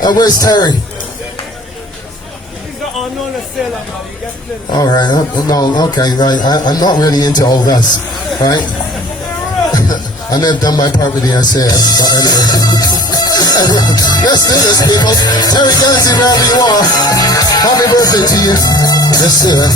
Where's Terry? All right. No. Okay. Right. I'm not really into all this. Right. I may have done my part with the SAS, but anyway. Let's do this, people. Terry Gunsey, wherever you are. Happy birthday to you. Let's do it.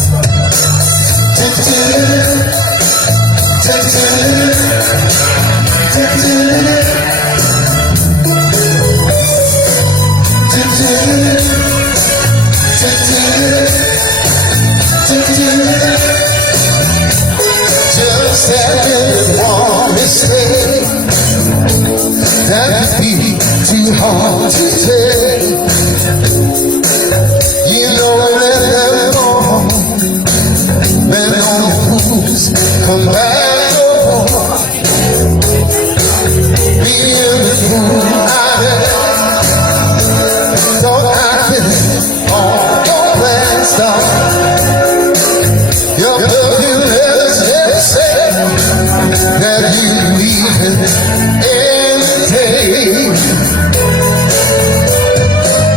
Just having one mistake that'd be too hard to take. You know when they're gone, when all fools come back home. Being the fool I thought I'd been all your plans done. Your looking letters never say that you leave in the day.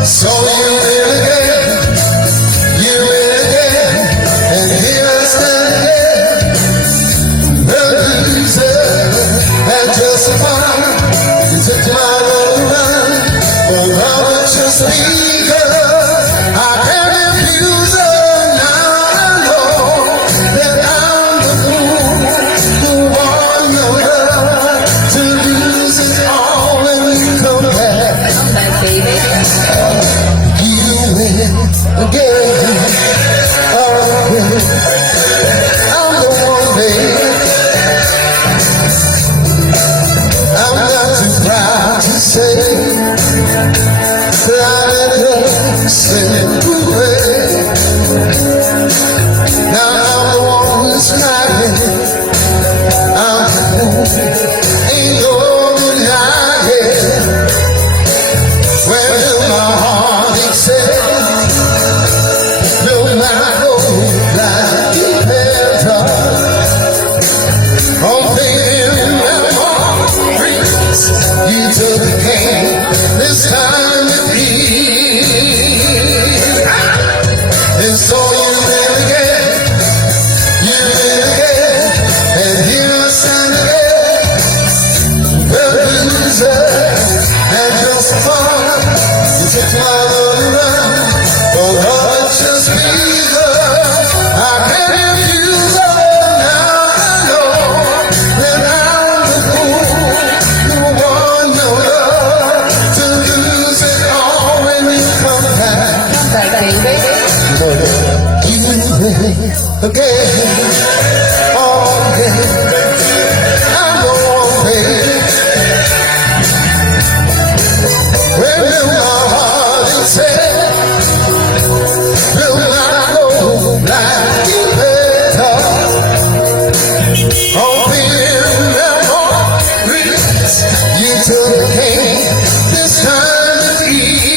So you really get, and here I stand again. The loser had justified. You took my love around, but love was just legal. I can't refuse her. Now I know that I'm the fool who won your love, to lose it all when you come back. Come back, baby. You win again. I'm the one, baby. I'm not too proud to say that I let her slip away. Now I'm the one who's crying. I'm the fool, ain't no denying. Well, my heart accepts, no matter like you better. Oh, baby, memories, you took the game this time to be. And so you really get, and here I stand again. The loser and just fun. You took my love around, but love just leaves her. I can't refuse her. Now I know that I'm the fool who won your love, to lose it all when you come back. Come back, baby. You win again. Oh, yeah. I'm the one, baby. Where will my heart is set? Will not go like you better. Oh, memories, you took the game this time to eat.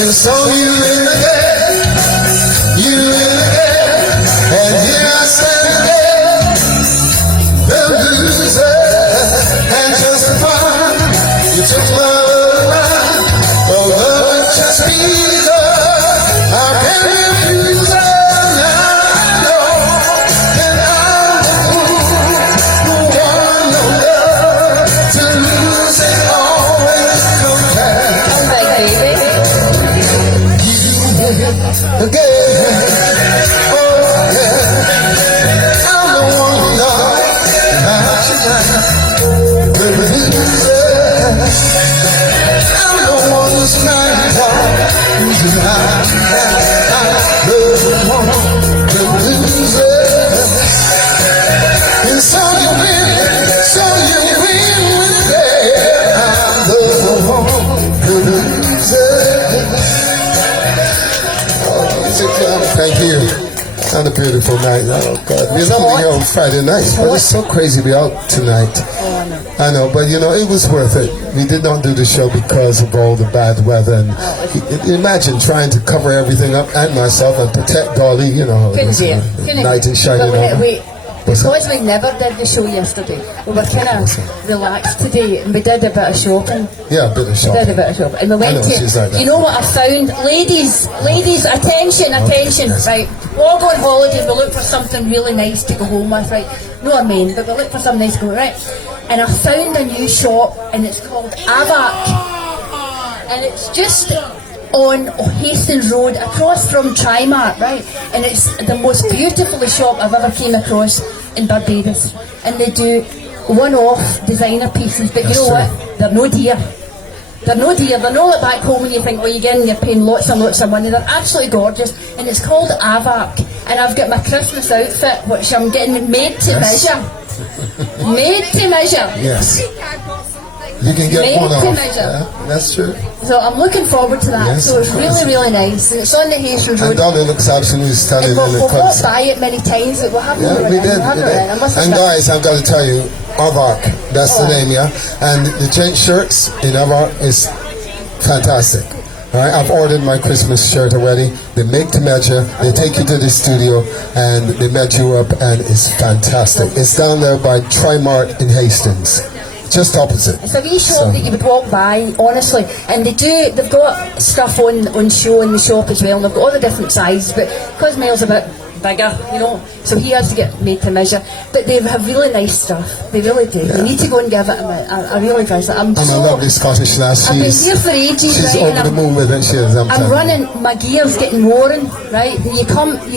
And so you win again, and here I stand again. The loser and justified. You took my love around, but love just leaves her. I can't refuse her. Now I know that I'm the fool who won your love, to lose it all when it comes back. Come back, baby. You again. Oh, yeah. I'm the one who loves tonight. The loser. I'm the one who's crying out. I'm the one, the loser. And so you win with it. I'm the one, the loser. Thank you. And a beautiful night. Oh God, we're not here on Friday night, but it's so crazy we're out tonight. I know, but you know, it was worth it. We did not do the show because of all the bad weather. And imagine trying to cover everything up and myself and protect Dolly. You know, it was a knight in shining armor. Because we never did the show yesterday, we were kind of relaxed today, and we did a bit of shopping. Yeah, a bit of We shopping. did a bit of shopping, and we went I know, to. she's like that. You know what I found, ladies, attention, yes. right? We all go on holiday. We look for something really nice to go home with, right? No, I mean, but we look for something nice to go right. And I found a new shop, and it's called Avac, and it's just on Hastings Road across from Trimark, right? And it's the most beautiful shop I've ever came across in Barbados. And they do one-off designer pieces, but you know what? They're no dear. They're no dear. They're not like back home when you think, oh, you're getting, you're paying lots and lots of money. They're absolutely gorgeous, and it's called Avac. And I've got my Christmas outfit, which I'm getting made to measure. Made to measure. Yes. You can get Made one to off. measure. Yeah, that's true. So I'm looking forward to that. Yes, So it's of course. really, really nice. And it's on the Hastings Road. And Dolly looks absolutely stunning And in the we'll walk concert. by it many times, but we'll have Yeah, we did. I must And admit. guys, I've got to tell you, Avark, that's the name, yeah? And the gent shirts in Avark is fantastic. All right, I've ordered my Christmas shirt already. They make to measure. They take you to the studio and they measure you up, and it's fantastic. It's down there by Trimark in Hastings, just opposite. It's a wee shop that you would walk by, honestly, and they've got stuff on show in the shop as well, and they've got all the different sizes, but because Mel's a bit bigger, you know, so he has to get made to measure, but they have really nice stuff, they really do. You need to go and give it a really visit. I'm a lovely Scottish lass. I've been here for ages, she's right, over the moon with it, she is. I'm running, my gear's getting worn, right? You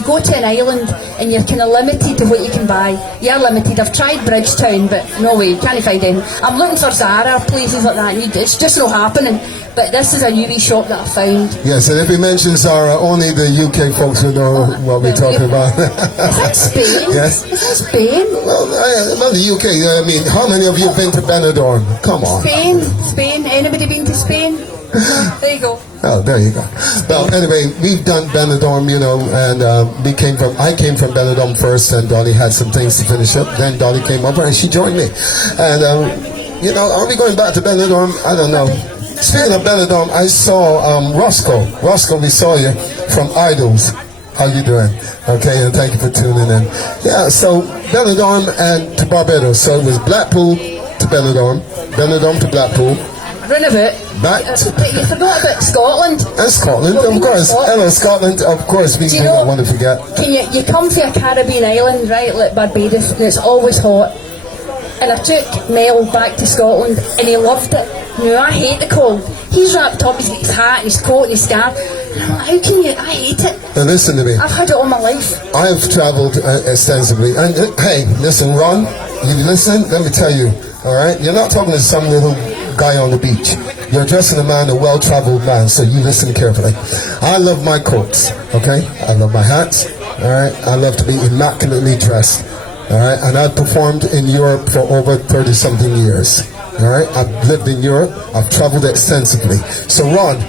go to an island and you're kind of limited to what you can buy. You're limited. I've tried Bridgetown, but no way, can't find anything. I'm looking for Zara, places like that, and it's just not happening. But this is a new wee shop that I found. Yes, and if we mention Zara, only the UK folks will know what we're talking about. Is that Spain? Yes. Is that Spain? Well, not the UK. I mean, how many of you have been to Benidorm? Come on. Spain. Anybody been to Spain? There you go. Oh, there you go. Well, anyway, we've done Benidorm, you know, and I came from Benidorm first, and Dolly had some things to finish up. Then Dolly came over and she joined me. And, you know, are we going back to Benidorm? I don't know. Speaking of Benidorm, I saw Roscoe. Roscoe, we saw you from Idols. How you doing? Okay, and thank you for tuning in. Yeah, so Benidorm and to Barbados. So it was Blackpool to Benidorm, Benidorm to Blackpool. Run a bit. Back You forgot about Scotland. And Scotland, Well, of course. Scotland. Hello, Scotland, of course. We do not want to forget. Can you come to a Caribbean island, right, like Barbados, and it's always hot. And I took Mel back to Scotland, and he loved it. Now, I hate the cold. He's wrapped up, he's got his hat and his coat and his scarf. And I'm like, how can you? I hate it. Now listen to me. I've had it all my life. I have travelled extensively. And hey, listen, Ron, you listen, let me tell you, all right? You're not talking to some little guy on the beach. You're addressing a man, a well-travelled man, so you listen carefully. I love my coats, okay? I love my hats, all right? I love to be immaculately dressed, all right? And I've performed in Europe for over 30-something years, all right? I've lived in Europe. I've travelled extensively. So, Ron,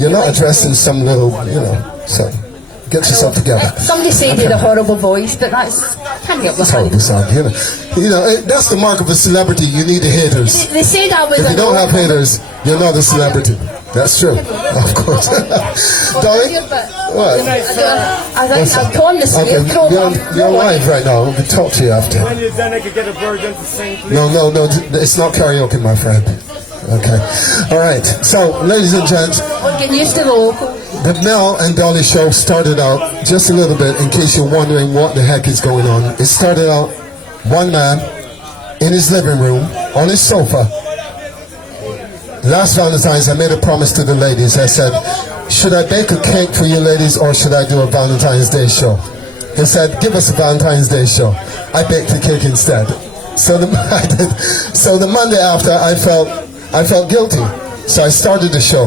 you're not addressing some little, you know, so get yourself together. Somebody said he had a horrible voice, but that's, I can't help That's myself. horrible sound, you know, that's the mark of a celebrity. You need the haters. They said I was If you don't have haters, you're not a celebrity. That's true, of course. Dolly? What? I called the scarecrow. You're live right now. We can talk to you after. When you're done, I could get a virgin to sing, please. No, it's not karaoke, my friend. Okay. All right. So, ladies and gents, We're getting used to the local. the Mel and Dolly show started out just a little bit, in case you're wondering what the heck is going on. It started out one man in his living room on his sofa. Last Valentine's, I made a promise to the ladies. I said, should I bake a cake for you ladies, or should I do a Valentine's Day show? He said, give us a Valentine's Day show. I baked the cake instead. So I did. So the Monday after, I felt guilty. So I started the show.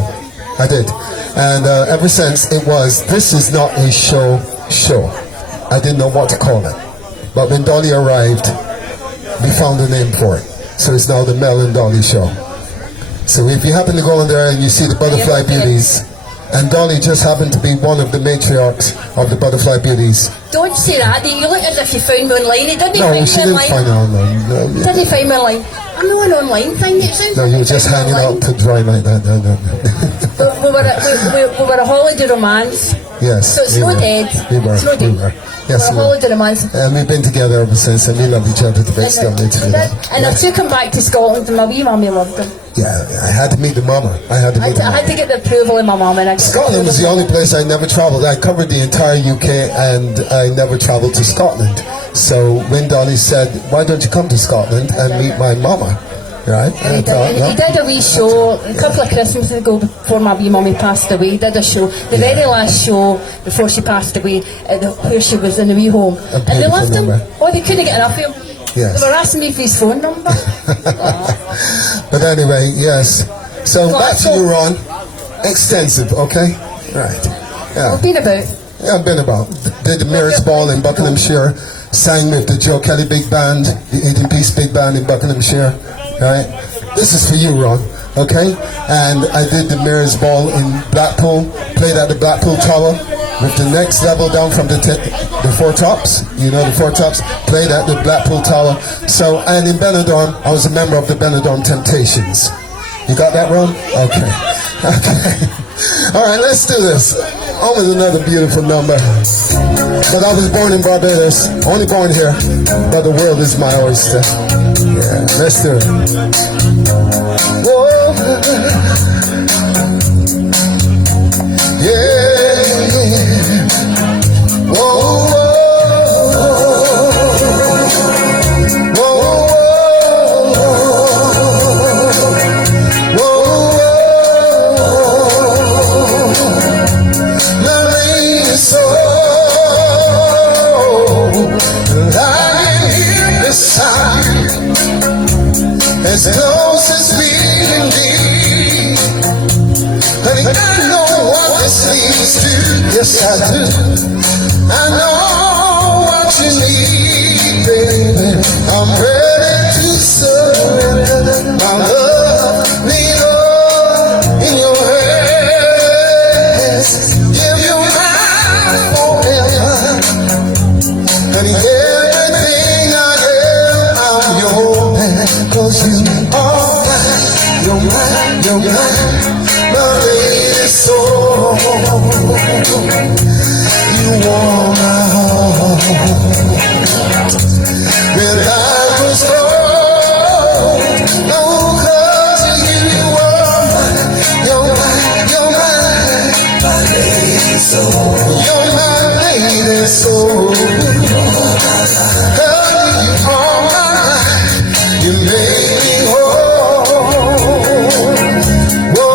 I did. And ever since it was, this is not a show. I didn't know what to call it. But when Dolly arrived, we found a name for it. So it's now the Mel and Dolly show. So if you happen to go in there and you see the Butterfly Beauties, and Dolly just happened to be one of the matriarchs of the Butterfly Beauties. Don't say that. You look as if you found me online. It didn't No, find she me didn't online. find her online. No, Didn't find me online. I'm not an online thing. It sounds No, like you were it's just hanging online. out to dry like that. No. We were a holiday romance. Yes. So it's we not were. dead. We were. It's not We dead. were. Yes, We're a we were. holiday romance. And we've been together ever since, and we love each other to bits, don't we? And I took him back to Scotland, and my wee mummy loved him. Yeah, I had to meet the mama. I had to I meet the had mama. to get the approval of my mum, and I Scotland was the only place I never traveled. I covered the entire UK, and I never traveled to Scotland. So when Dolly said, "Why don't you come to Scotland and meet my mama?" Right? And he did a wee show a couple of Christmases ago before my wee mummy passed away. He did a show, the very last show before she passed away, where she was in the wee home. And they beautiful loved him. number. Oh, they couldn't get enough of him. Yes. They were asking me for his phone number. But anyway, yes. So Well, back to so- you, Ron. Extensive, okay? Right. Yeah. We've been about. Yeah, I've been about. Did the Mirrors Ball in Buckinghamshire, sang with the Joe Kelly Big Band, the 18-piece Big Band in Buckinghamshire, right? This is for you, Ron, okay? And I did the Mirrors Ball in Blackpool, played at the Blackpool Tower, with the next level down from the Four Tops, you know the Four Tops, played at the Blackpool Tower. So, and in Benidorm, I was a member of the Benidorm Temptations. You got that, Ron? Okay. Okay. All right, let's do this. On with another beautiful number. But I was born in Barbados, only born here, but the world is my oyster. Yeah, let's do it. Whoa. Yeah. Whoa. As close as we can be, honey, I know what this leads to. Yes, I do. I know what you need, baby. I'm ready to surrender my love, leave all in your hands. Give you mine forever, honey. Everything I am, I'm yours. 'Cause you are mine, you're mine, you're mine, my lady soul. You warm my heart when I was cold. No, 'cause you are mine, you're mine, you're mine, my lady soul. You're my lady soul. You make me whole. Whoa,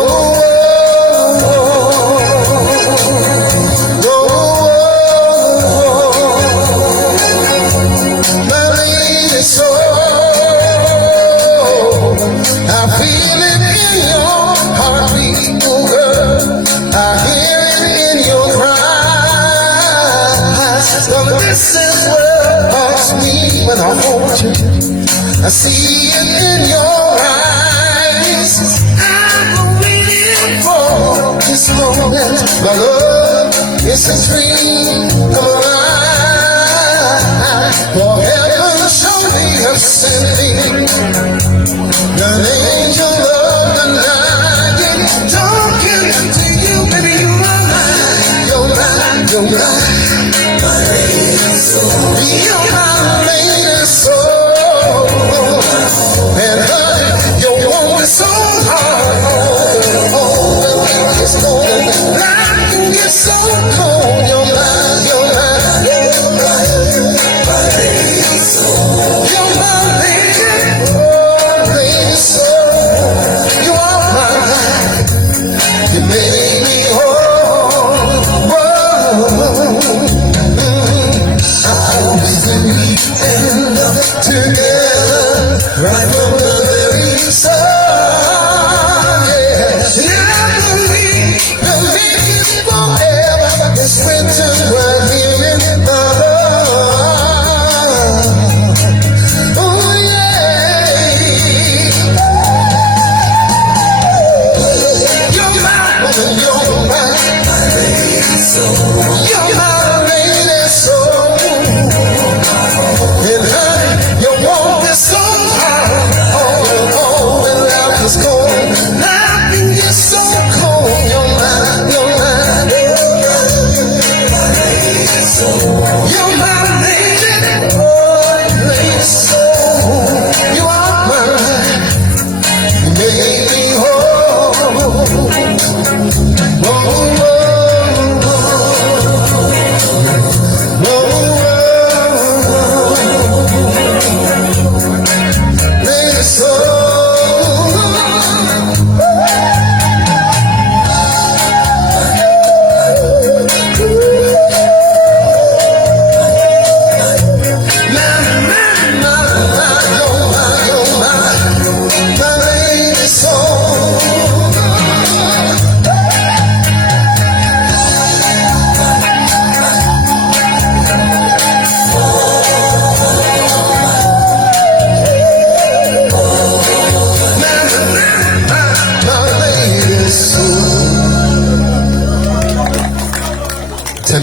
whoa, my lady soul. I feel it in your heartbeat, oh girl. I hear it in your cries. Well, this is what haunts me when I hold you. I see it in your eyes. I'm waiting for this moment. My love is a dream come alive. For heaven show me a sending an angel of the night talking to you, baby. You are mine, you're mine, you're mine. My lady soul, you're my lady soul. And honey, you want me so hard. Oh, it's cold. I can get so cold. You're mine, you're mine, you're mine. My lady soul. You're my lady, oh, lady soul. You are mine. You made me whole. I was in love together. Right from the very start, yeah. Believe forever. It's written right here in my heart. Oh yeah. You're mine, you're mine, my lady soul. You're my lady soul. And honey, you want me so hard. Oh,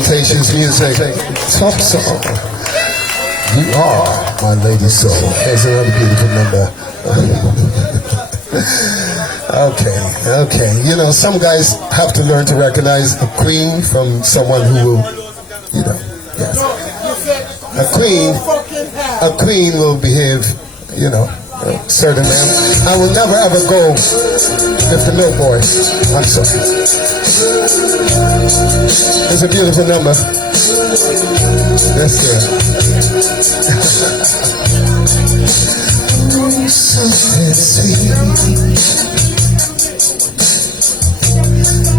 Temptations music. Top song. You are my lady soul. Here's another beautiful number. Okay. You know, some guys have to learn to recognize a queen from someone who will, you know, yes. A queen will behave, you know, a certain man. I will never ever go with the milk boy. I'm sorry. It's a beautiful number. Yes, sir. Something sweet.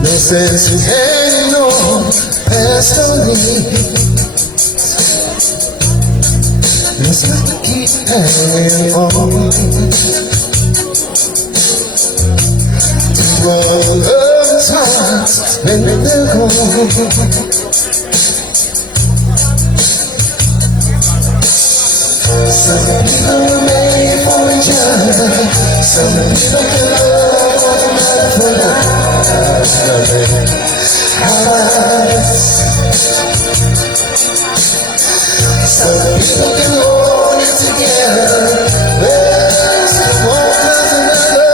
This is hanging on past away. Let's not keep hanging on. All the times when they're gone. Some people are made for each other. Some people can love one another for life. Some people can hold it together. Well, some won't come together.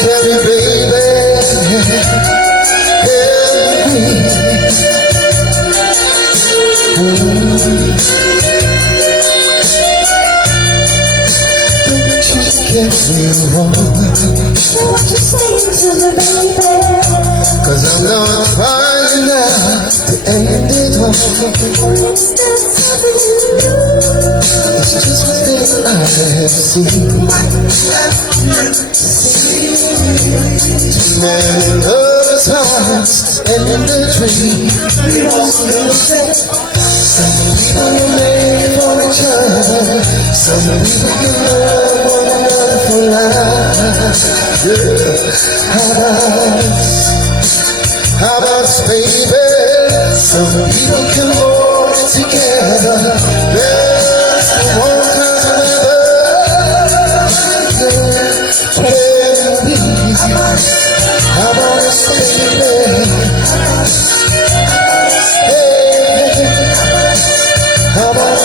Tell me, baby. Get me wrong. What you saying to me, baby? 'Cause I'm not finding out the end it all. It's just one thing I have seen. Too many lovers' hearts and the dream. Some people are made for each other. Some people can love one another for life. Yeah. How about baby? Some people can hold it together. There's the one kind of baby. How about baby? How about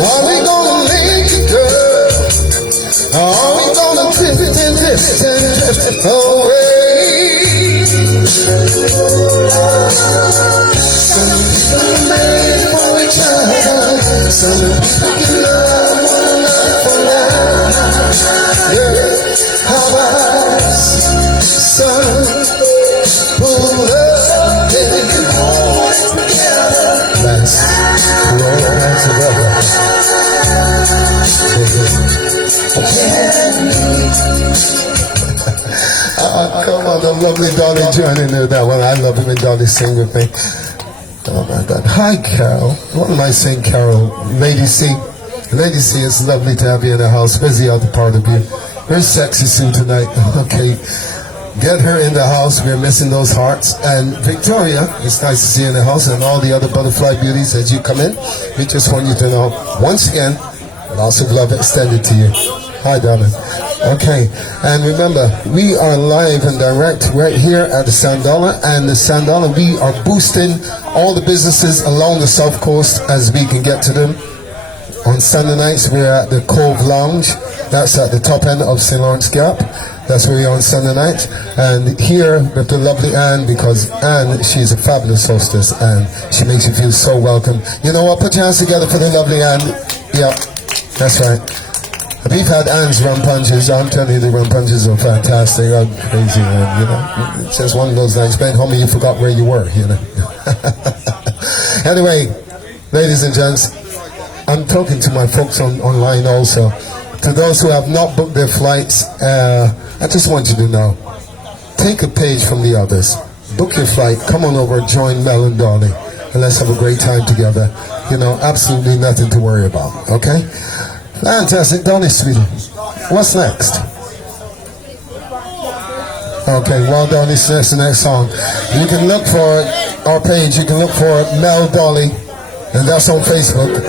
are we gonna make it, girl? Are we gonna drift away? Some people are made for each other. Some people can love one another for life. Yeah. How about some who love and hold it together? That's roll back together. Come on, the lovely Dolly joining in that one. I love it when Dolly sing with me. Oh my God. Hi, Carol. What am I saying, Carol? Lady C. Lady C, it's lovely to have you in the house. Where's the other part of you? Where's Sexy Sue tonight? Okay. Get her in the house. We're missing those hearts. And Victoria, it's nice to see you in the house, and all the other butterfly beauties as you come in. We just want you to know, once again, lots of love extended to you. Hi, darling. Okay, and remember, we are live and direct right here at the Sandola, and the Sandola, we are boosting all the businesses along the South Coast as we can get to them. On Sunday nights, we're at the Cove Lounge. That's at the top end of St. Lawrence Gap. That's where we are on Sunday night. And here with the lovely Anne, because Anne, she's a fabulous hostess, and she makes you feel so welcome. You know what? Put your hands together for the lovely Anne. Yeah, that's right. We've had Anne's rum punches. I'm telling you, the rum punches are fantastic. I'm crazy, man. You know, it's just one of those nights. Ben, homie, you forgot where you were, you know. Anyway, ladies and gents, I'm talking to my folks online also. To those who have not booked their flights, I just want you to know, take a page from the others. Book your flight. Come on over, join Mel and Dolly, and let's have a great time together. You know, absolutely nothing to worry about, okay? Fantastic. Dolly, sweetie. What's next? Okay, well, Dolly, that's the next song. You can look for our page. You can look for Mel Dolly, and that's on Facebook.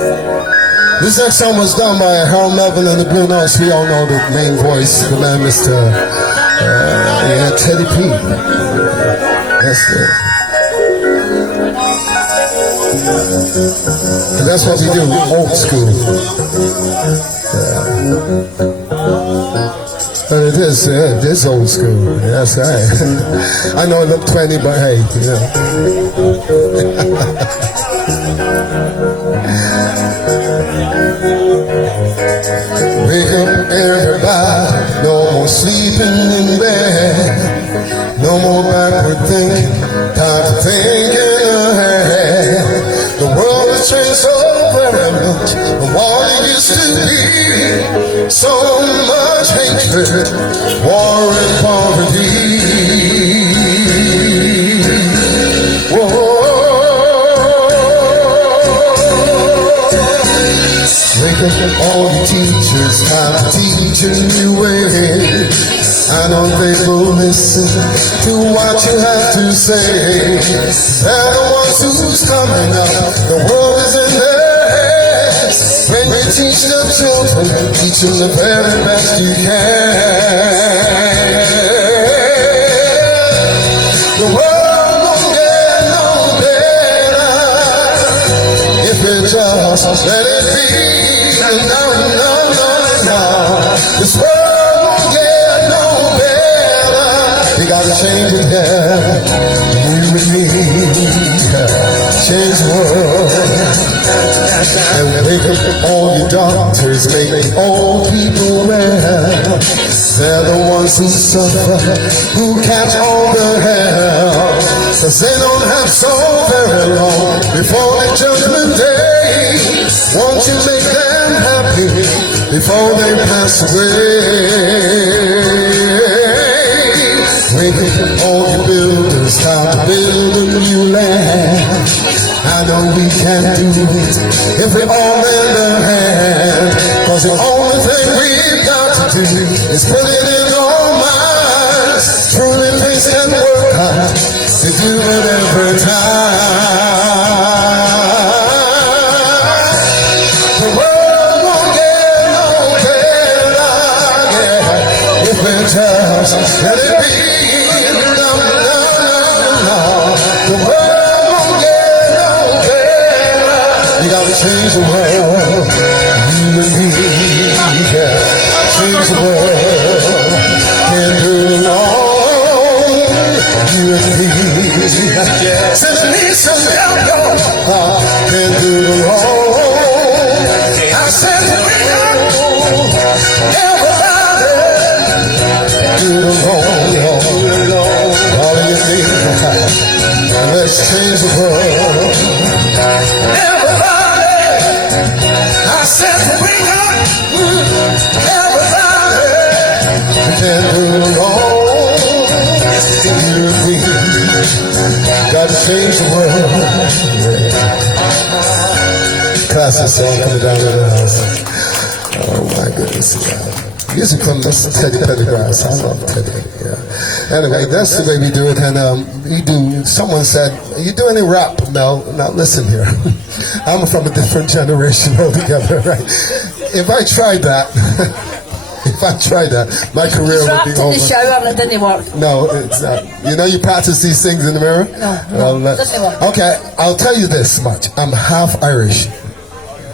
This next song was done by Harold Melvin and the Blue Notes. We all know the main voice, the man, Mr. Teddy P. That's it. And that's what we do, old school. But it is old school. That's right. I know I look 20, but hey, you know. Wake up everybody, no more sleeping in bed, no more backward thinking, time to think ahead. The world has changed so very much from what it used to be. So much hatred, war and poverty. Whoa. Wake up all the teachers, time to teach a new way. I know they will listen to what you have to say. They're the ones who's coming up, the world is in their hands. When you teach the children, teach them the very best you can. The world won't get no better if you just let it be. No, no, no, no. This world won't get no better. We gotta change it, yeah. You and me, change the world. And wake up all your doctors, make old people well. They're the ones who suffer, who catch all the hell. 'Cause they don't have so very long before the judgment day. Won't you make them happy before they pass away? Wake up all your builders, time to build a new land. I know we can do it if we all lend a hand. 'Cause the only thing we've got to do is put it in our minds. Truly things can work hard, they do it every time. The world won't get no better, yeah, if we just let it be. No, no, no, no. The world won't get no better. You gotta change the world, you and me, yeah. Change the world, can't do it alone, you and me, yeah. Since we need some help, can't do it alone. I said we got everybody, do it alone, all you need, let's change the world. I said we got everybody. We can't do it alone. You and me gotta change the world. Classic song coming down to the house. Oh my goodness, yeah. Music from Mr. Teddy Pendergrass. I love Teddy. Yeah. Anyway, that's the way we do it. And you do. Someone said, "You do any rap?" No. Now listen here. I'm from a different generation altogether, right? If I tried that, my career would be Trapped in over. the shower and it didn't work. No, it's not. You know, you practice these things in the mirror. No, doesn't work. Okay, I'll tell you this much. I'm half Irish.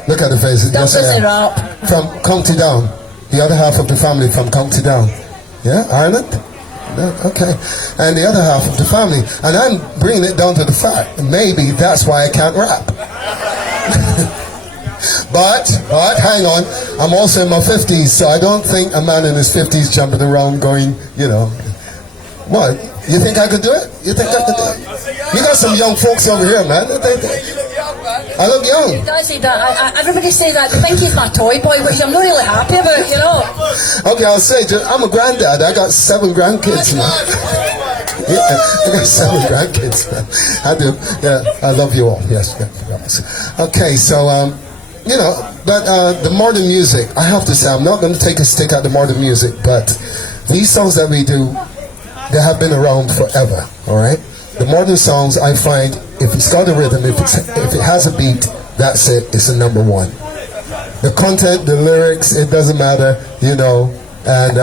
Look at the face. Don't Yes, I listen am. rap. From County Down. The other half of the family from County Down. Yeah, Ireland? No, okay. And the other half of the family. And I'm bringing it down to the fact. Maybe that's why I can't rap. But, hang on. I'm also in my 50s, so I don't think a man in his 50s jumping around going, you know, what? You think I could do it? You think I could do it? You got some young folks over here, man. I look young. Does he that? Everybody say that. They think he's my toy boy, which I'm not really happy about, you know. Okay, I'll say, I'm a granddad. I got 7 grandkids, man. Yeah, I got 7 grandkids, man. I do. Yeah, I love you all. Yes. Okay, so, you know, but the modern music, I have to say, I'm not going to take a stick at the modern music, but these songs that we do, they have been around forever, all right? The modern songs, I find, if it's got a rhythm, if it has a beat, that's it, it's a number one. The content, the lyrics, it doesn't matter, you know. And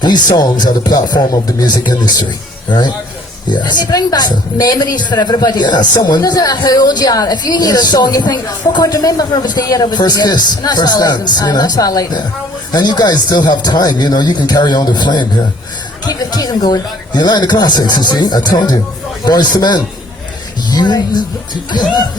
these songs are the platform of the music industry, right? Yes. And they bring back So- memories for everybody. Yeah, someone- It doesn't matter how old you are. If you hear a song, you think, oh God, remember when I was there, I was First there. kiss, And that's first why I like dance, them. you know. That's why I like them. Yeah. And you guys still have time, you know. You can carry on the flame here. Keep them going. You like the classics, you see? I told you. Boys to Men. You never together.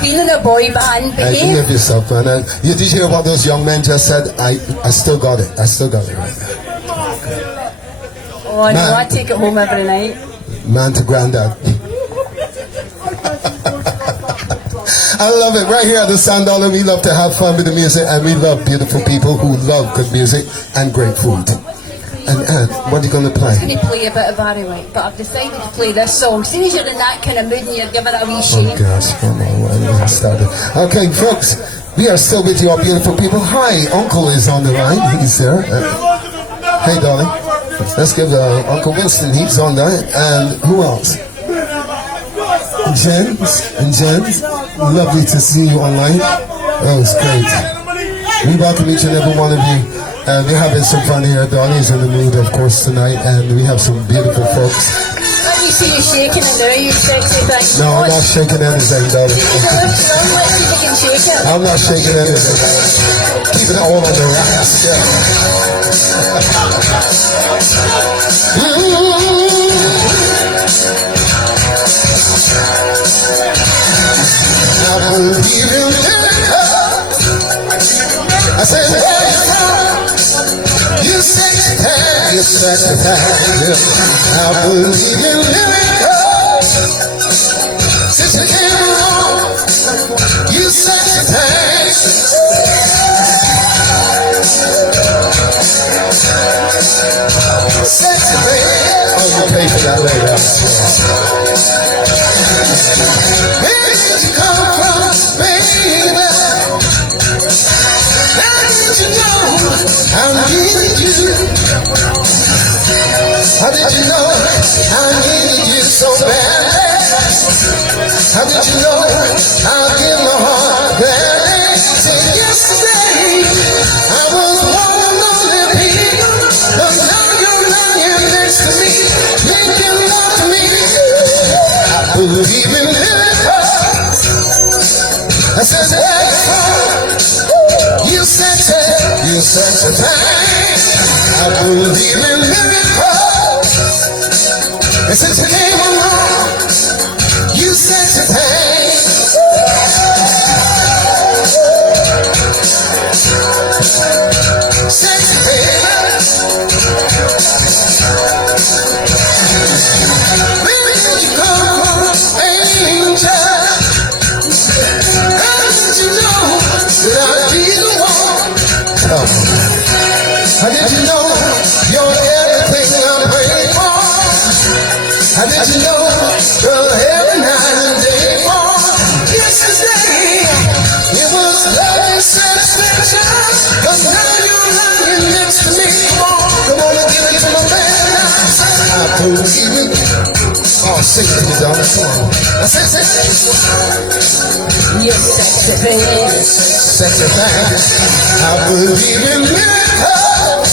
Being in a boy band, Hey, behave. behave yourself, man. And did you hear what those young men just said? I still got it. I still got it right there. Oh, I know, Man. I take it home every night. Man to granddad. I love it. Right here at the Sand Dollar, we love to have fun with the music, and we love beautiful people who love good music and great food. And what are you going to play? I'm going to play a bit of Barry White, but I've decided to play this song. Seeing as you're in that kind of mood and you're giving it a wee Oh shake. gosh, come on, when we started. Okay, folks, we are still with you, all beautiful people. Hi, Uncle is on the line. He's there. Hey, Dolly. Let's give Uncle Winston. He's on that. And who else? Jens. Lovely to see you online. That was great. We welcome each and every one of you. And we're having some fun here. Dolly's in the mood, of course, tonight. And we have some beautiful folks. Let me see you shaking in there, you sexy thing. No, I'm not shaking anything, Dolly. I'm not shaking anything. Keeping it all on the racks. Yeah. I believe in miracles. I said, you said that. I believe in miracles. Since you came along, you said that. Set the bed. Oh, you pay for that later. Where did you come from, baby? How did you know I needed you? How did you know I needed you so bad? How did you know I'll give my heart back? Till yesterday I was one of lonely people, but now you're lying next to me, making love to me. I believe in miracles. I said, you said a thing. I believe in miracles. And since you came along, you said a thing. Said a thing. Where did you come from, angel? How did you know that I'd be the one? How did you know you're everything I'm praying for? How did you know, girl, every night and day for? Yesterday, it was love and satisfaction, but now you're lying next to me. Come on and give it to my man. I believe it. Oh, sing it to me, darling. Come on. I said, You sexy thing. such a thing. I believe in miracles.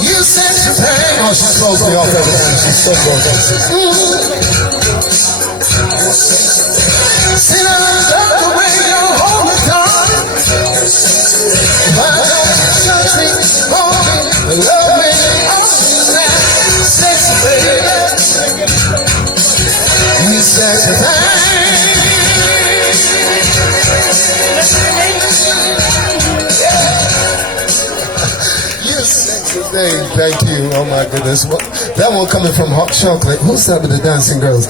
You said a thing. Oh, she throws me off every time. She's so gorgeous. See, I love the way you hold me down. Why don't you touch me, hold me, love me, all that sexy baby. You said a thing. You sexy thing. Thank you. Oh my goodness. That one coming from Hot Chocolate. Who's that with the dancing girls?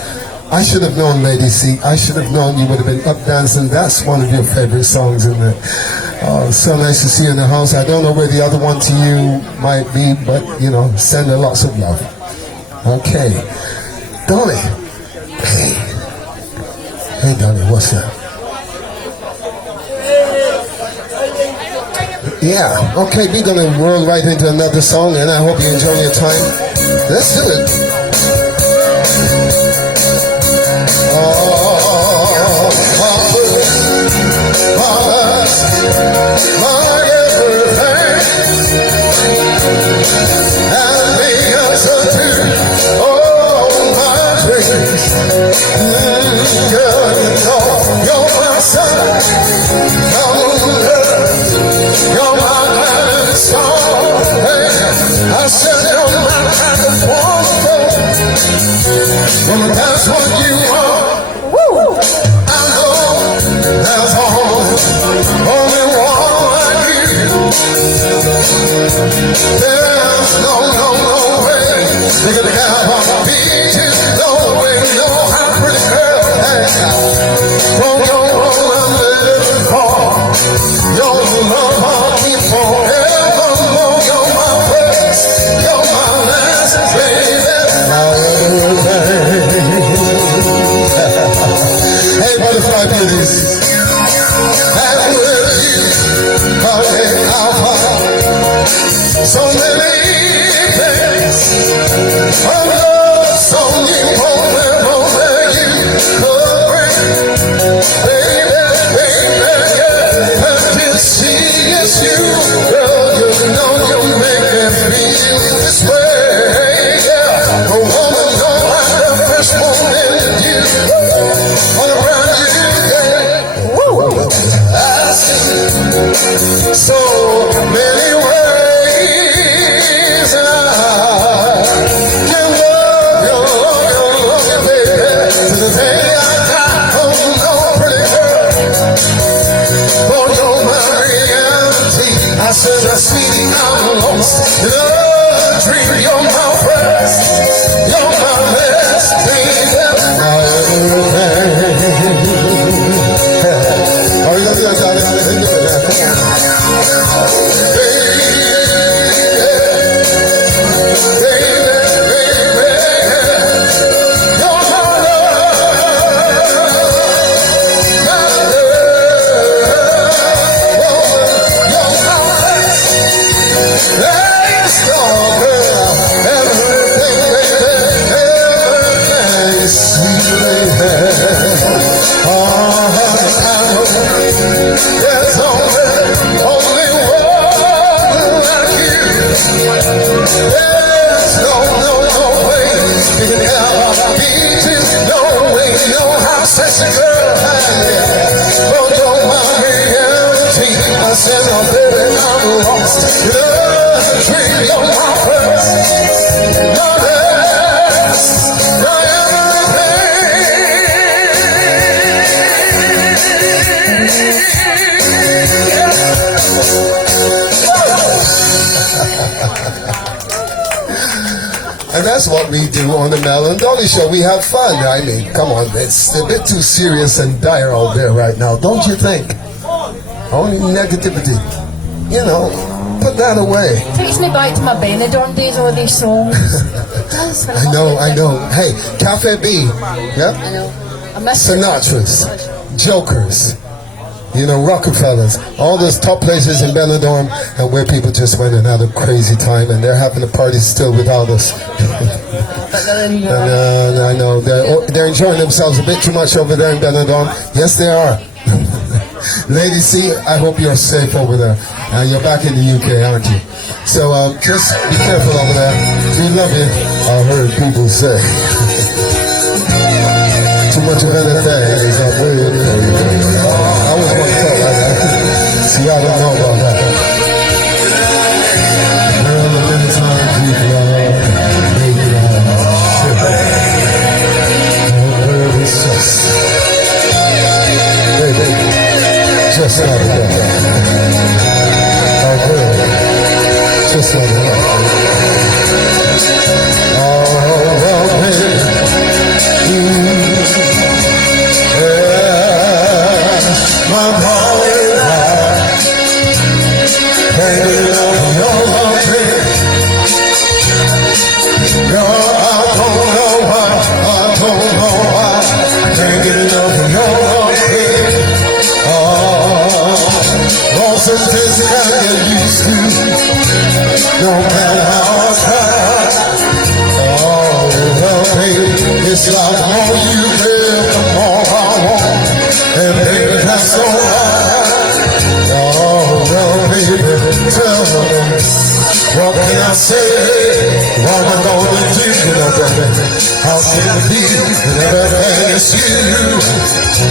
I should have known, Lady C. I should have known you would have been up dancing. That's one of your favorite songs, isn't it? Oh, so nice to see you in the house. I don't know where the other one to you might be, but, you know, send her lots of love. Okay. Dolly. Hey. Hey, Dolly, what's up? Yeah, okay, we're going to roll right into another song, and I hope you enjoy your time. Let's do it. That's what you are. Woo. I know there's only one like you. There's no way. Look at the guy on the beach. No way, no how pretty girl. Hey, don't go wrong, I'm living for your love. I'll keep forevermore. You're my first, you're my last, baby. Hey, butterfly beauties, and with you, I'll find so many things. A love song you only you could bring. Baby, yeah, and you see it's you, girl, you know you make me feel this way. Yeah, a woman don't like the first moment you all around you. So many ways I can love you, baby. To the day I die, oh no, pretty girl, for you're my reality. I said, sweetie, I'm lost in a dream. You're my first, you're my best, baby. My everything. Oh, you know, and that's what we do on the Mel and Dolly show. We have fun. I mean, come on, it's a bit too serious and dire out there right now, don't you think? Only negativity. You know, put that away. Takes me back to my Benidorm days, all these songs. I know. Hey, Cafe B. Yeah? I know. I miss Sinatra's, Jokers, you know, Rockefellers, all those top places in Benidorm, and where people just went and had a crazy time, and they're having a party still without us. And I know they're enjoying themselves a bit too much over there in Benidorm. Yes, they are. Lady C, I hope you're safe over there. You're back in the UK, aren't you? So just be careful over there. We love you. I heard people say. Too much of anything is not weird. I was going to talk like that. See, I don't know about that. Girl, the many times you've loved, baby, girl, it's just like that. Oh, girl, just like that. Oh, well, baby, my boy, How can it be that everything is you?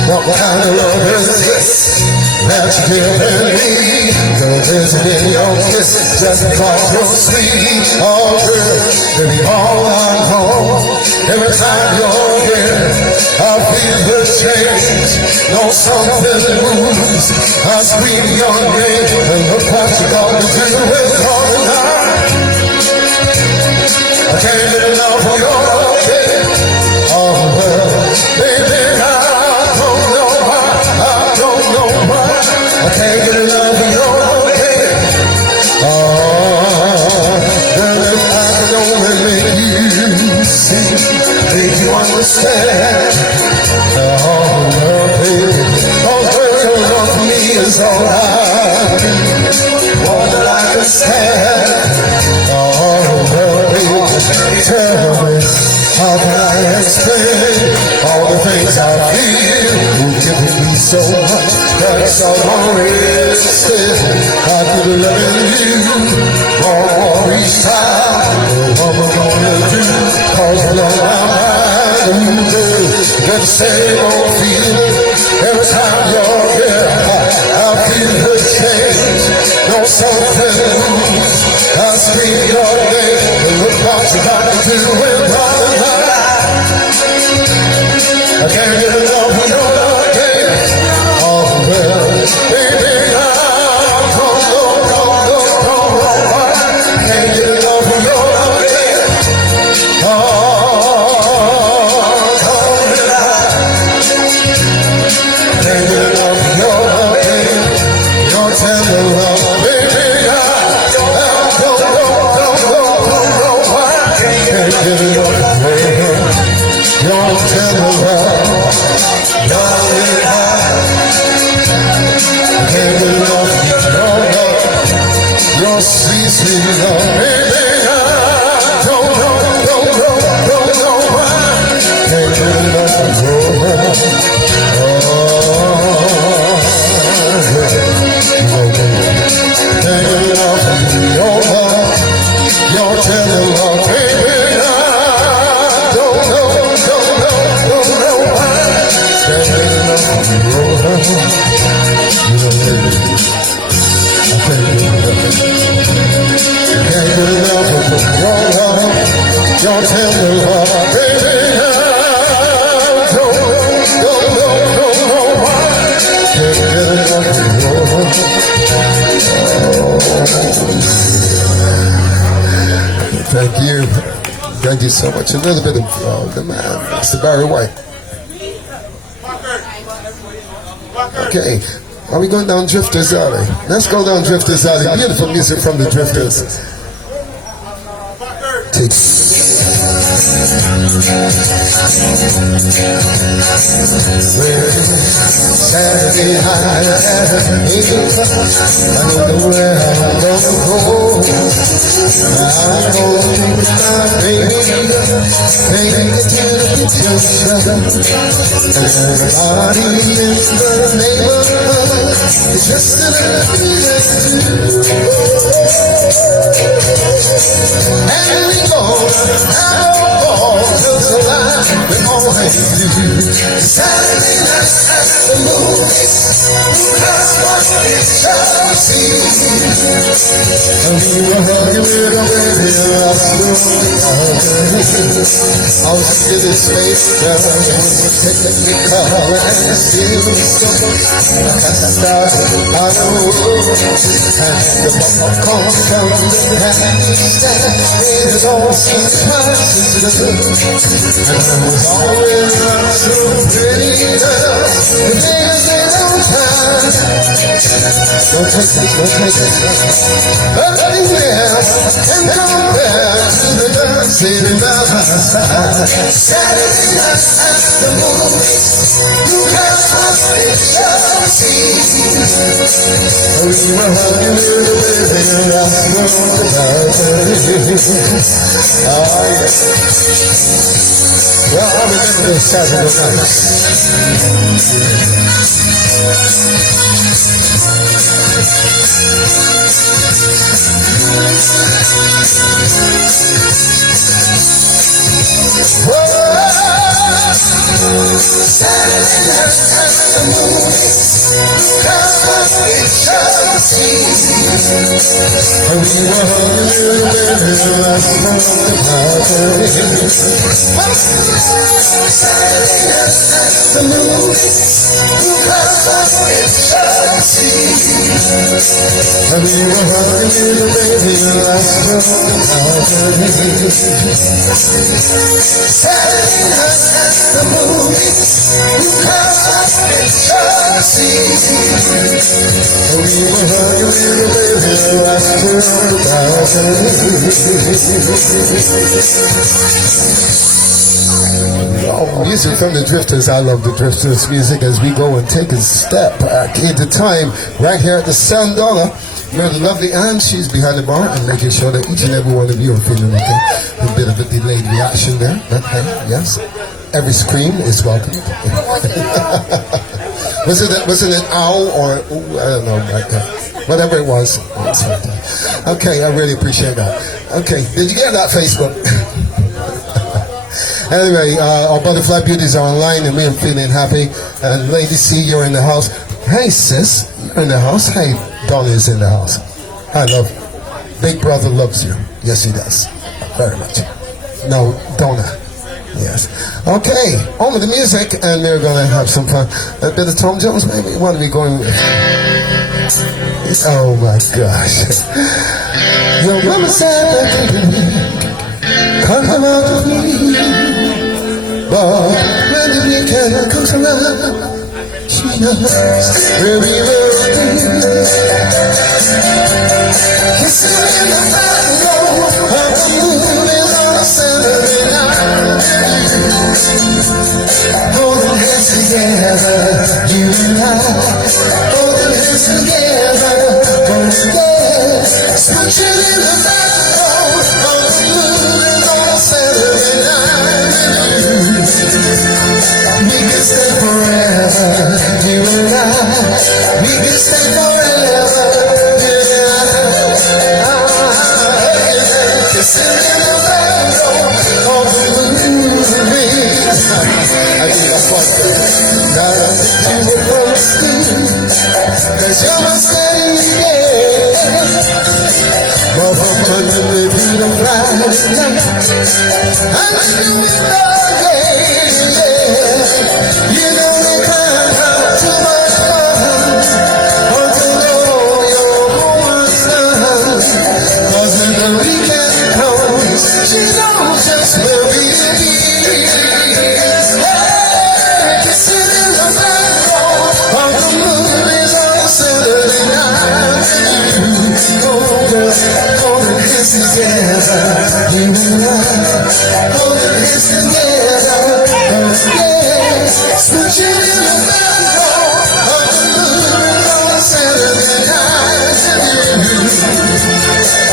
What kind of love is this that you're giving me? Love isn't in your kiss just because you're sweet. Oh girl, baby, all I know, every time you're here, I feel the change. Know something moves, I scream your name, and look what you got to do with calling out. I can't get enough of your love. Oh well, baby, I don't know why, I don't know why. I can't get enough of your love. Oh, girl, if I could only make you see, make you understand. Oh, well, baby, oh, girl, your love for me is all I want that I can stand. Oh, well, baby, tell me, how can I explain all the things I feel? You've given me so much, that's all I'm wasted. I could be loving you more each time. What we're gonna do, cause I love my mind. And you do get the same old feeling every time you're here. I feel the change, know something moves. I scream your name, and look what you got to do with my life. I can't get enough of your love, baby. Oh, well, baby, I don't know why. I can't get enough of your love, baby. Oh, don't lie. I can't get enough of your love, baby. Your tender love, baby, I don't know why. I can't get enough of your love. Your tender love, darling, I can't get enough of your love, your sweet, sweet love, baby, I don't know why, can't get enough of your love, can't get enough of your love, your tender love, baby, I don't know why. Can't get enough of your love. I can't get enough of your love. Your tender love, baby. I don't know why. Can't get enough of your love. Thank you. Thank you so much. A little bit of the man, Mr. Barry White. Okay, are we going down Drifters Alley? Let's go down Drifters Alley. Beautiful music from the Drifters. Take Saturday night at 8 o'clock, I don't know where I'm gonna go. I'm going with my baby, baby, to the junction. And everybody in the neighborhood is just a little bit. And we go have a ball till the line we always do. Saturday night at the movies, that's what we shall see. And we were hugging with a baby, I was in this space, girl, take the guitar and steal the song. I started out of the world, and the popcorn from the happy stand. It was all seemed priceless to the good, and I was always not so pretty, girl. The days in no time. Don't take it. But anywhere can compare to the dancing by my side. Saturday night at the movies, you can't watch it, shall see. Oh, you were hugging with a baby, and I know about it. Oh, yeah. Well, I remember the Saturday night. Whoa! Saturday night at the movies, cause of each other's scenes. And we were hugging last month of Saturday night at the movies, cause of each other's scenes. And we were hugging last month of Saturday night at the movies, because of each other's scenes. And we were hugging last month of music from the Drifters. I love the Drifters music as we go and take a step back into time right here at the $7. You know, the lovely Anne, she's behind the bar and making sure that each and every one of you are feeling okay. A bit of a delayed reaction there, but hey, yes, every scream is welcome. Wasn't it owl or ooh, I don't know, whatever it was. Okay, I really appreciate that. Okay, did you get that Facebook? Anyway, our Butterfly Beauties are online and we're feeling happy. And Lady C, you're in the house. Hey sis, you're in the house. Hey, Dolly is in the house. I love you. Big brother loves you. Yes, he does. Very much. No, don't I? Yes. Okay, on with the music and we're going to have some fun. A bit of Tom Jones maybe? What are we going with? Oh my gosh. Your mama said come out of me. But when the weekend comes around, she knows where we will be. Kissing in the back row of the moon is on a Saturday night. Holding hands together, you and I. Holding hands together, oh yeah. Switching in the back row of the moon is on a Saturday night. We can stay forever, you and I. We can stay forever, kissing in the back of the movies. I think that's what now I think you were promised to, 'cause you're my steady hand. But from Monday to the Friday night, I knew you were you know they can't have too much fun until all your woman's done. 'Cause when the weekend comes, she knows just where we'll be. Hey, kissing in the back of the movies on a Saturday night. Holding hands together, you and I. Holding hands together, oh yeah. Switching in the back of the moon on a Saturday night.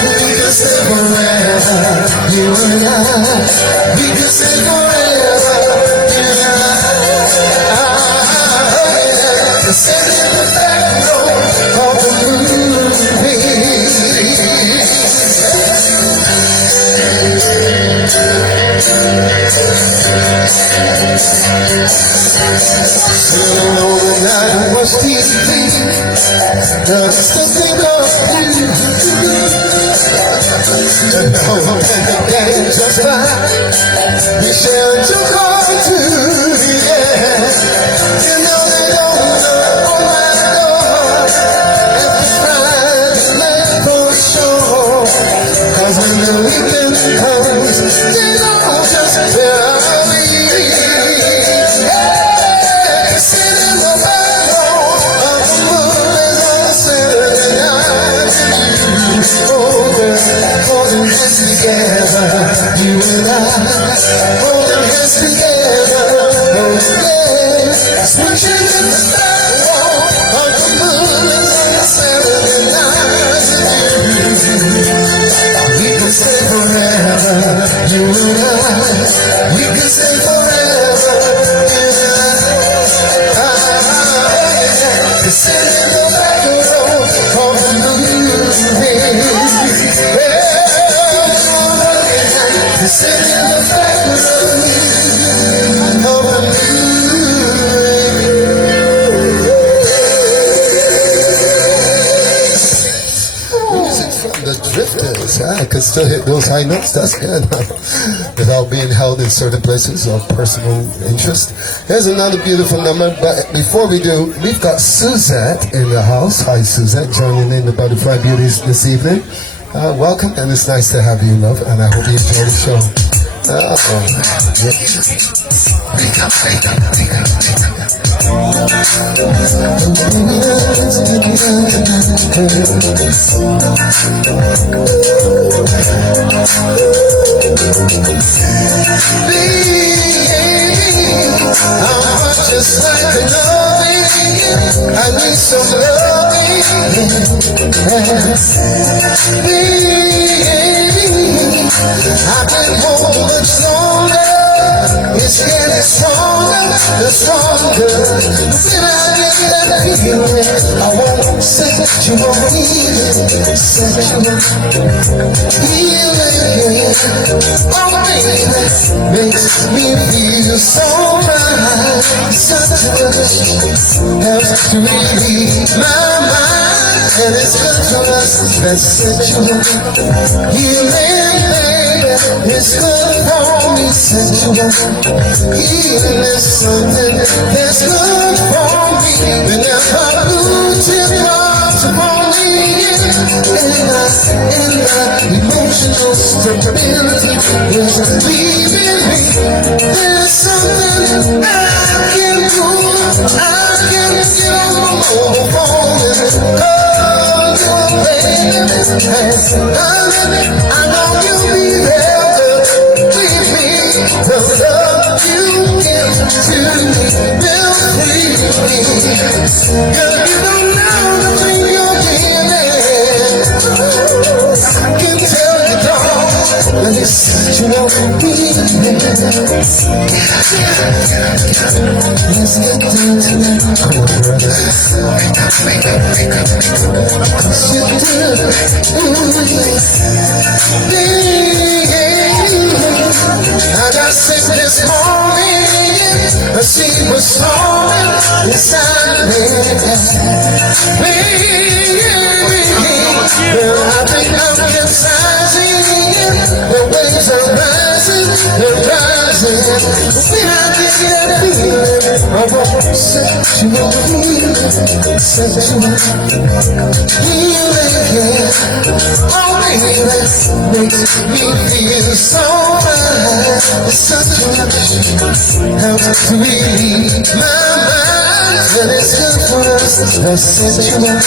We can stay forever, you and I. We can stay forever, you and I. Sitting in the back of the movies. Sitting on the night and watch TV, just thinking of you. And hoping just fine. We shared your car too, yeah. You know they don't know my door. After Friday night for sure. 'Cause when the weekend comes, they know just where I'll be. Holding hands together, you and I. Holding hands together, oh yeah. Switching in the back of the moon on a Saturday night. We can stay forever, you and I. We can stay forever, you and I. Sitting in the back row of the movies. Sitting in the back row of the movies. drifters. I can still hit those high notes. That's good. Without being held in certain places of personal interest. Here's another beautiful number. But before we do, we've got Suzette in the house. Hi, Suzette, joining in the Butterfly Beauties this evening. Welcome, and it's nice to have you, love. And I hope you enjoy the show. Yeah. Wake up, wake up, wake up, wake up. How much just like a loving, I need some loving. I've been home much longer. It's getting stronger, the stronger. When I get that feeling, I won't sexual healing, sexual healing. Oh baby, makes me feel so right. Such a helps to relieve my mind, and it's good for us. That sexual healing. It's good for me, sexual healing is something that's good for me. Whenever blue tip drops upon me, in the emotional stability is leaving me. There's something I can do. I can get on the phone and call you, baby. I know you'll be there. The love you give to me will free me. Girl, you don't know the thing you're giving. I can tell you, dog, that it's such a feeling. Let's get down to that chorus. Wake up, wake up, wake up, wake up. 'Cause you do. I got sick this morning, a seed was falling inside me. Well, I think I'm capsizing, the waves are rising, they're rising. When I get that feeling, I want sexual healing, sexual healing, yeah. Oh baby, makes me feel so right. Such a helps to relieve my mind, and it's good for us. The sexual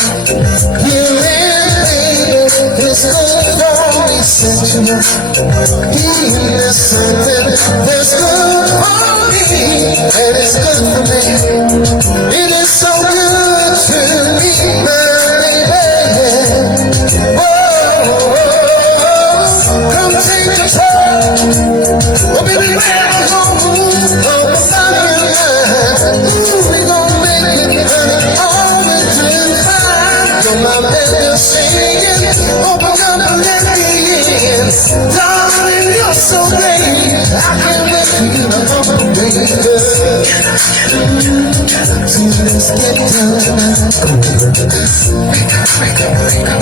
healing, it's good for me. Sexual healing is something that's good for me, and it's good for me. It is so good to me, my baby. Come take your time. Oh, baby, we're home. Oh, body and mind. Ooh, we gon' make it, honey, all the time. You're my baby singing. Open up and let me in. Darling, you're so great. I can't wait for you to come, baby. So let's get down to that chorus. Wake up, wake up, wake up.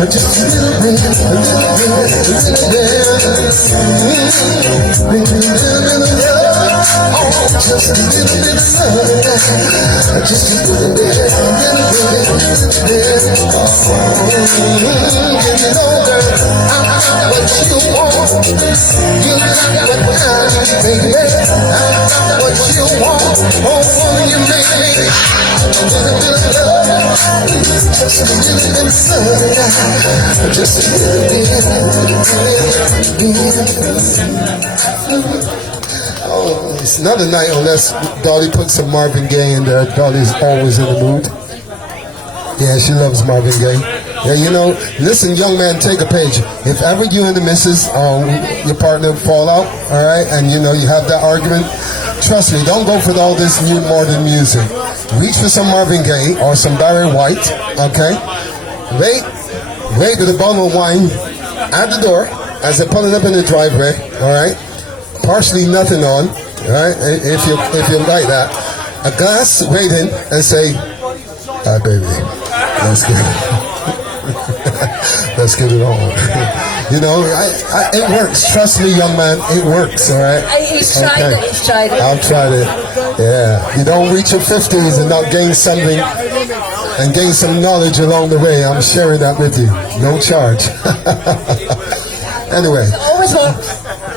Just a little bit of love, just a little bit, a little bit, just a little bit of love, just a little bit, you know, girl, I'm what you want. You got what I need, baby. I'm what you want. Oh, you make me a little bit of love. Just a little bit of love. Just a little bit. Oh, it's another night unless Dolly puts some Marvin Gaye in there. Dolly's always in the mood. Yeah, she loves Marvin Gaye. Yeah, you know, listen, young man, take a page. If ever you and the missus, your partner fall out, all right, and you know, you have that argument, trust me, don't go for all this new modern music. Reach for some Marvin Gaye or some Barry White, okay? Wait with a bottle of wine at the door as they pull it up in the driveway, all right? Partially nothing on, right? If you like that, a glass waiting and say, "Hi, baby, let's get let's get it on." You know, it works. Trust me, young man, it works. All right. He's tried it. He's tried it. I've tried it. Yeah, you don't reach your 50s and not gain something and gain some knowledge along the way. I'm sharing that with you, no charge. Anyway. It always works.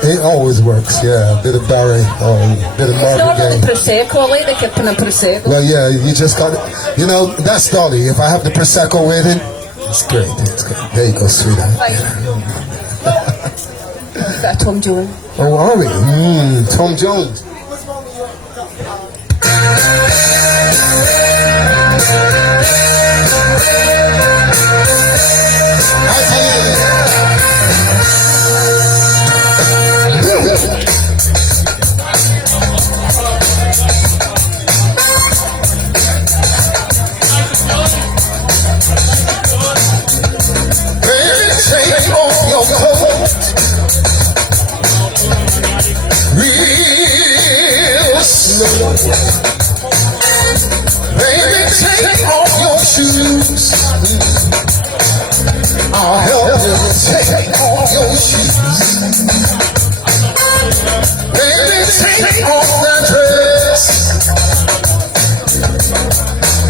It always works, yeah. A bit of Barry, bit of It's not really Marvin Gaye. Prosecco. I like the Kippen and Prosecco. Well, yeah, you just got it. You know, that's Dolly. If I have the Prosecco waiting, it's great. It's great. There you go, sweetheart. Right. Got a Tom Jones. Oh, are we? Tom Jones. Baby, take off your shoes. I'll help you take off your shoes. Baby, take off that dress.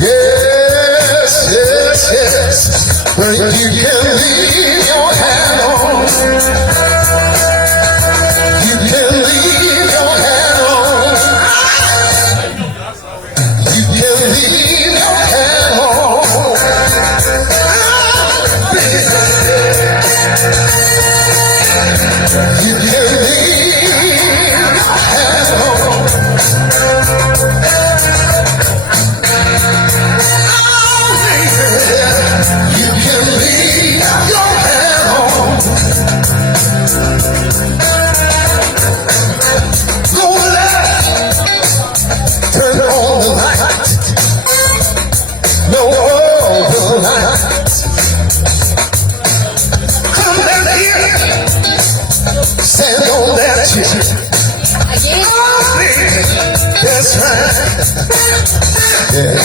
Yes, yes, yes. But you can leave your hat on. You can leave your hat on. You can leave your hat on. You can leave your hat on. You can leave your hat on. Go left, turn on the light. No overnight. Come back here, stand on that chair. Again? That's right. Yeah.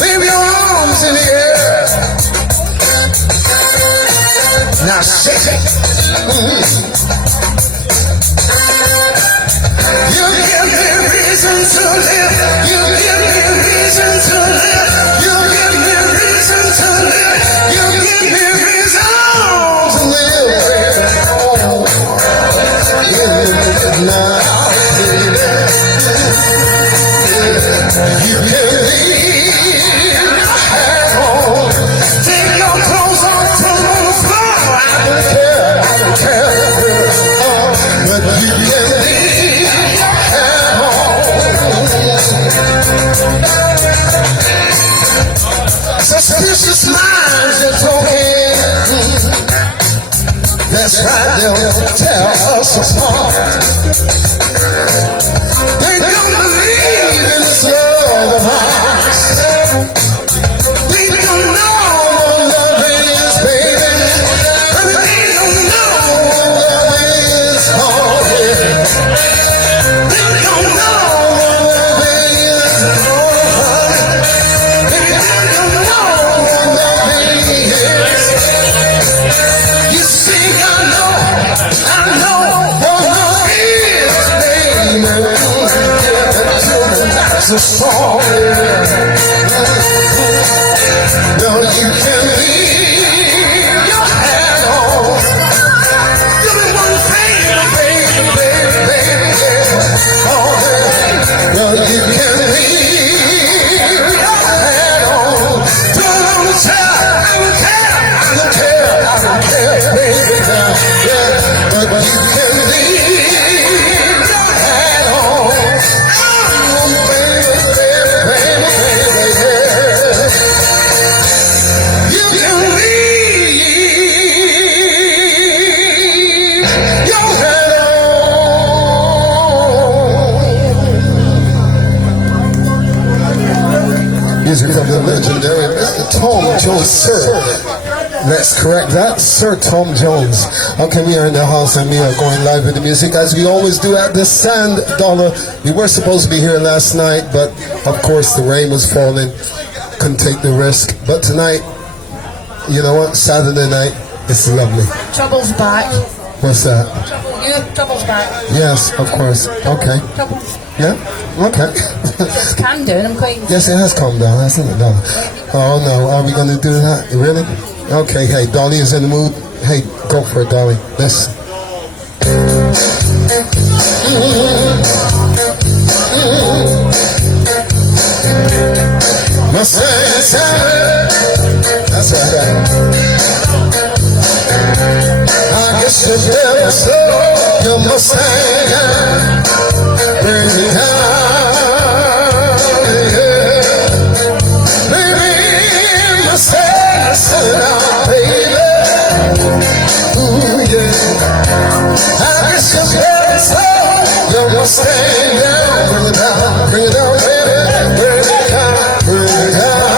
Leave your arms in the air. Now shake it. You give me reason to live. You give me reason to live. You give me reason to live. You give me reason to live. Now, you can leave your hat on. Take your clothes off from the floor. I don't care. But you can leave your hat on. Suspicious minds are talking. That's right, they'll tell us apart. They don't believe in this love of ours. They don't know what love is, baby. And they don't know what love is, oh yeah. They don't know what love is, oh honey. They don't know what love is. You see, I know what love is, baby. That's a song. No, you can leave your hat on. Do me one favor, baby. Oh, yeah. No, you can leave your hat on. Don't care, baby. Yeah, but you can leave your hat on. Oh, baby, yeah. You can leave your hat on. Music from the legendary Mr. Tom Jones. Let's correct that. Sir Tom Jones. Okay, we are in the house and we are going live with the music as we always do at the Sand Dollar. We were supposed to be here last night, but of course the rain was falling. Couldn't take the risk. But tonight, you know what? Saturday night, it's lovely. Trouble's back. What's that? Trouble's back. Yes, of course. Okay. Trouble. Yeah? Okay. It's calmed down, I'm quite... Yes, it has calmed down, hasn't it, Dolly? Oh no, are we going to do that? Really? Okay, hey, Dolly is in the mood. Hey, go for it, Dolly. Listen. That's right. I guess you never slow your Mustang. Bring me down, yeah. Baby, Mustang, slow down, baby. Ooh, yeah. I guess you never slow your Mustang down. Bring it down, bring it down, baby. Bring it down, bring it down.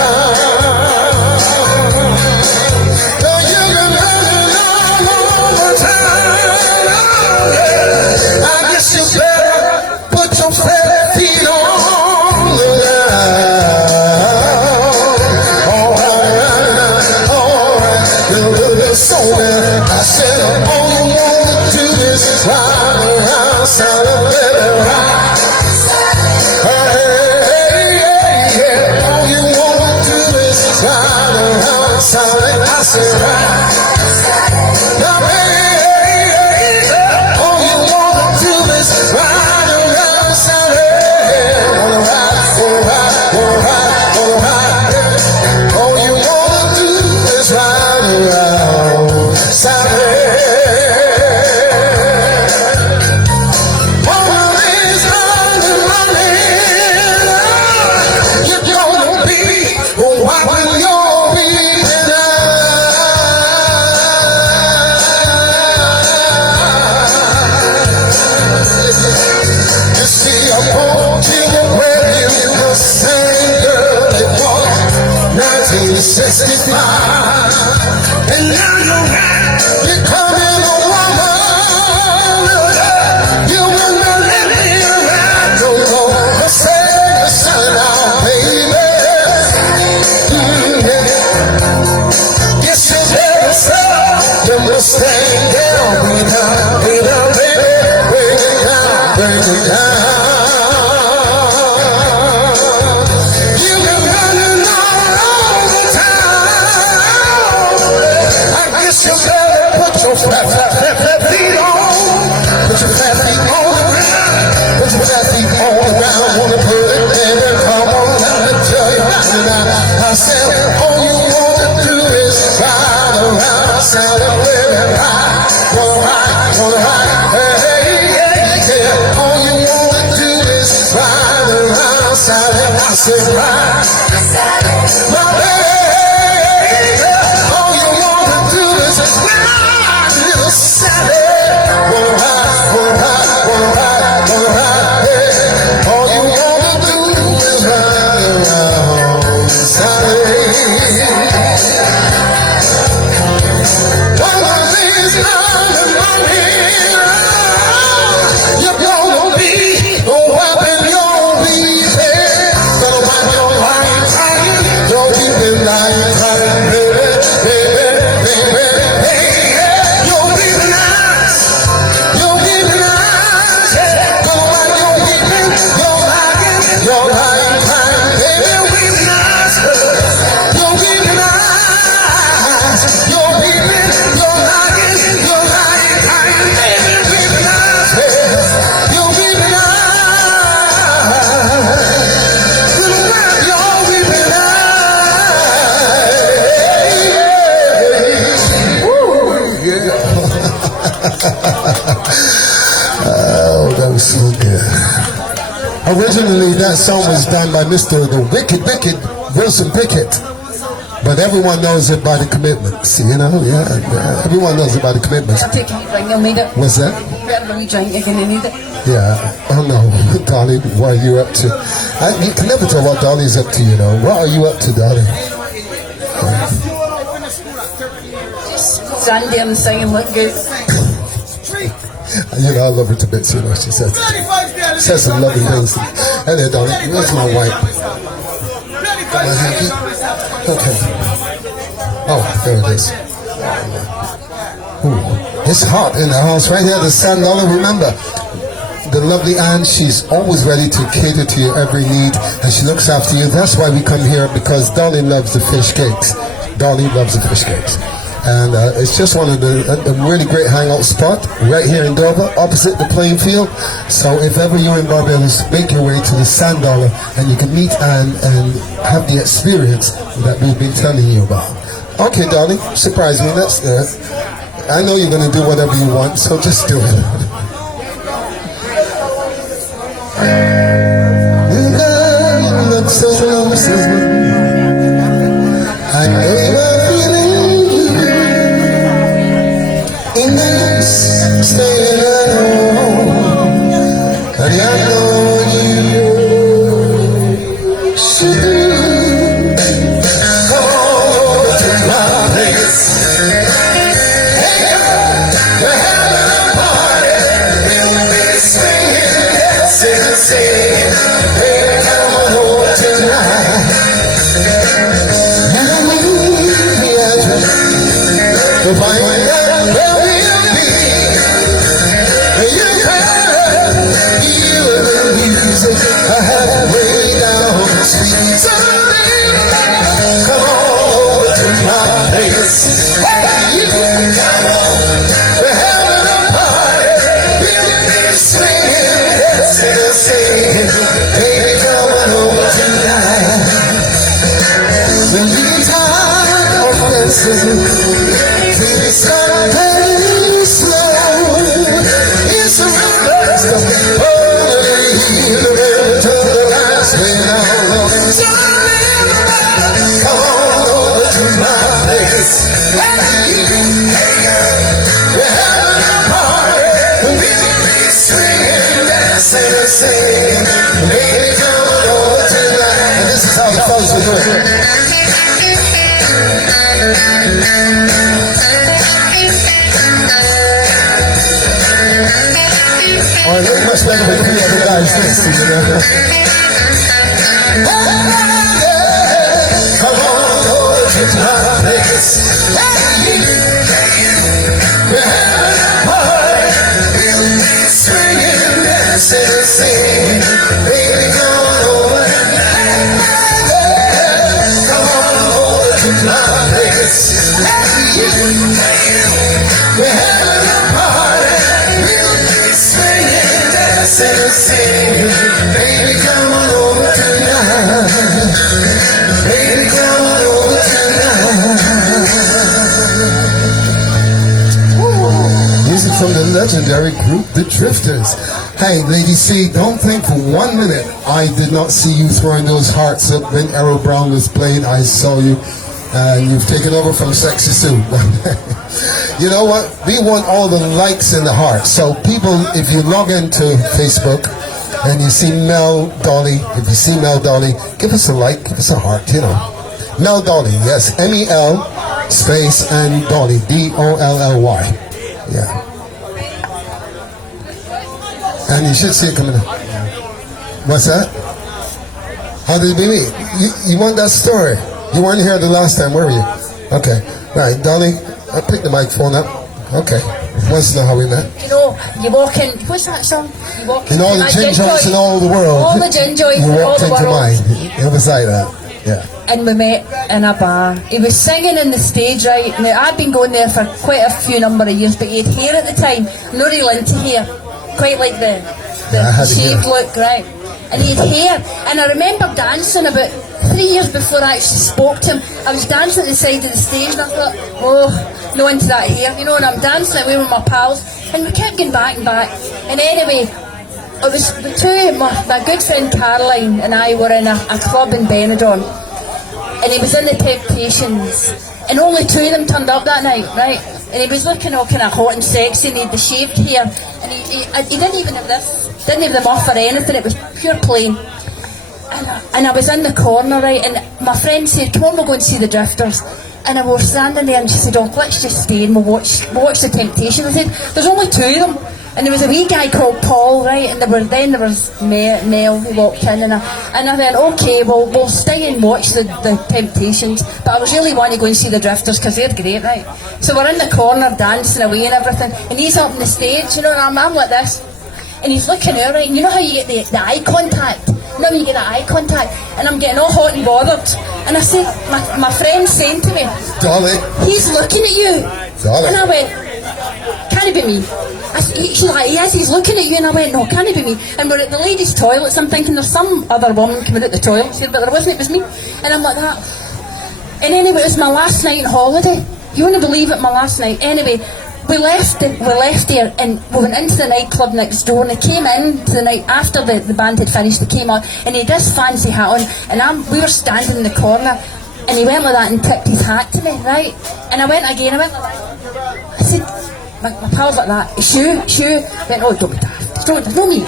And now you're becoming a woman. You will not let me ride no more. But say the sun out, baby. Yes, you never saw the Mustang down. Bring it down, bring it down, baby. Bring it down, bring it down. Oh, that was so good. Originally, that song was done by Mr. The Wicked Wilson Pickett, but everyone knows it by the Commitments. You know, yeah, everyone knows it by the Commitments. I'll take a wee drink, you'll need it. What's that? Better a wee drink, you're gonna need it. Yeah. Oh no, Dolly, what are you up to? You can never tell what Dolly's up to. You know, what are you up to, Dolly? Stand there and sing and look good. You know, I love her to bits, you know, she says some lovely things. Hey there, Dolly, where's my wife? Got my hanky? Okay. Oh, there it is. Ooh, it's hot in the house right here, the sun. Dolly, remember, the lovely Anne, she's always ready to cater to your every need, and she looks after you. That's why we come here, because Dolly loves the fish cakes. Dolly loves the fish cakes. And it's just one of a really great hangout spot right here in Dover, opposite the playing field. So if ever you're in Barbados, make your way to the Sand Dollar and you can meet Anne and have the experience that we've been telling you about. Okay, darling, surprise me, that's good. I know you're going to do whatever you want, so just do it. You look so lonesome. I know you're staying at home, and I know you should come over to my place. Hey, we're having a party, we'll be swinging, dancing and singing. Baby, come on over tonight. And we'll find out where we'll be. From the legendary group, The Drifters. Hey, Lady C, don't think for 1 minute I did not see you throwing those hearts up when Errol Brown was playing. I saw you, and you've taken over from Sexy Sue. You know what? We want all the likes in the heart. So people, if you log into Facebook and you see Mel Dolly, if you see Mel Dolly, give us a like, give us a heart, you know. Mel Dolly, yes, M-E-L space and Dolly, D-O-L-L-Y. Yeah. And you should see it coming up. What's that? How did it be me? You want that story? You weren't here the last time, were you? Okay. Right, Dolly, I'll pick the microphone up. Okay. Wants to know how we met. You know, you walk in, what's that song? You walk in all the gin joints in all the world. All the gin joints in all the world. You walked into mine. It was like that. Yeah. And we met in a bar. He was singing in the stage, right? Now, I'd been going there for quite a few number of years, but he had hair at the time, not real into hair. Quite like the shaved look, right? And he had hair. And I remember dancing about 3 years before I actually spoke to him. I was dancing at the side of the stage and I thought, oh, no into that hair, you know, and I'm dancing away with my pals. And we kept going back and back. And anyway, it was the two, my good friend Caroline and I were in a club in Benidorm. And he was in the Temptations. And only two of them turned up that night, right? And he was looking all kind of hot and sexy, and he had the shaved hair, and he didn't even have this, didn't have the muff or anything, it was pure plain. And I was in the corner, right, and my friend said, come on, we'll go and see the Drifters. And I was standing there and she said, oh, let's just stay and we'll watch the Temptations. I said, there's only two of them. And there was a wee guy called Paul, right? And then there was Mel who walked in, and I went, okay, well, we'll stay and watch the Temptations. But I was really wanting to go and see the Drifters because they're great, right? So we're in the corner dancing away and everything, and he's up on the stage, you know, and I'm like this, and he's looking out, right? And you know how you get the eye contact? You know when you get that eye contact, and I'm getting all hot and bothered. And I said, my friend's saying to me, Dolly. he's looking at you. Dolly. And I went, can it be me? She's like, yes, he's looking at you. And I went, no, can it be me? And we're at the ladies' toilets. I'm thinking there's some other woman coming out the toilet here, but there wasn't, it was me. And I'm like that. And anyway, it was my last night on holiday. You wouldn't believe it, my last night. Anyway, we left there and we went into the nightclub next door, and they came in the night after the band had finished. They came on and he had this fancy hat on, and we were standing in the corner, and he went like that and tipped his hat to me, right? And I went again, I went like that. I said, my pal's like that, shoo. Went, oh, don't be daft. It's no me.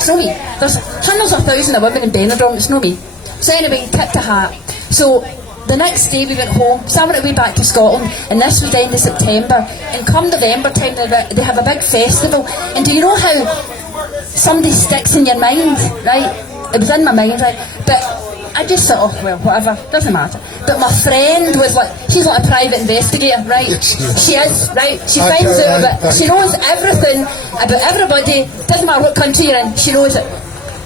There's hundreds of thousands of women in Benidorm, it's no me. So anyway, tipped a hat. So the next day we went home, so I went away back to Scotland, and this was the end of September. And come November time, they have a big festival. And do you know how somebody sticks in your mind, right? It was in my mind, right? But I just thought, oh, well, whatever, doesn't matter. But my friend was like, she's like a private investigator, right? She is, right? She finds out about, she knows everything about everybody, doesn't matter what country you're in, she knows it.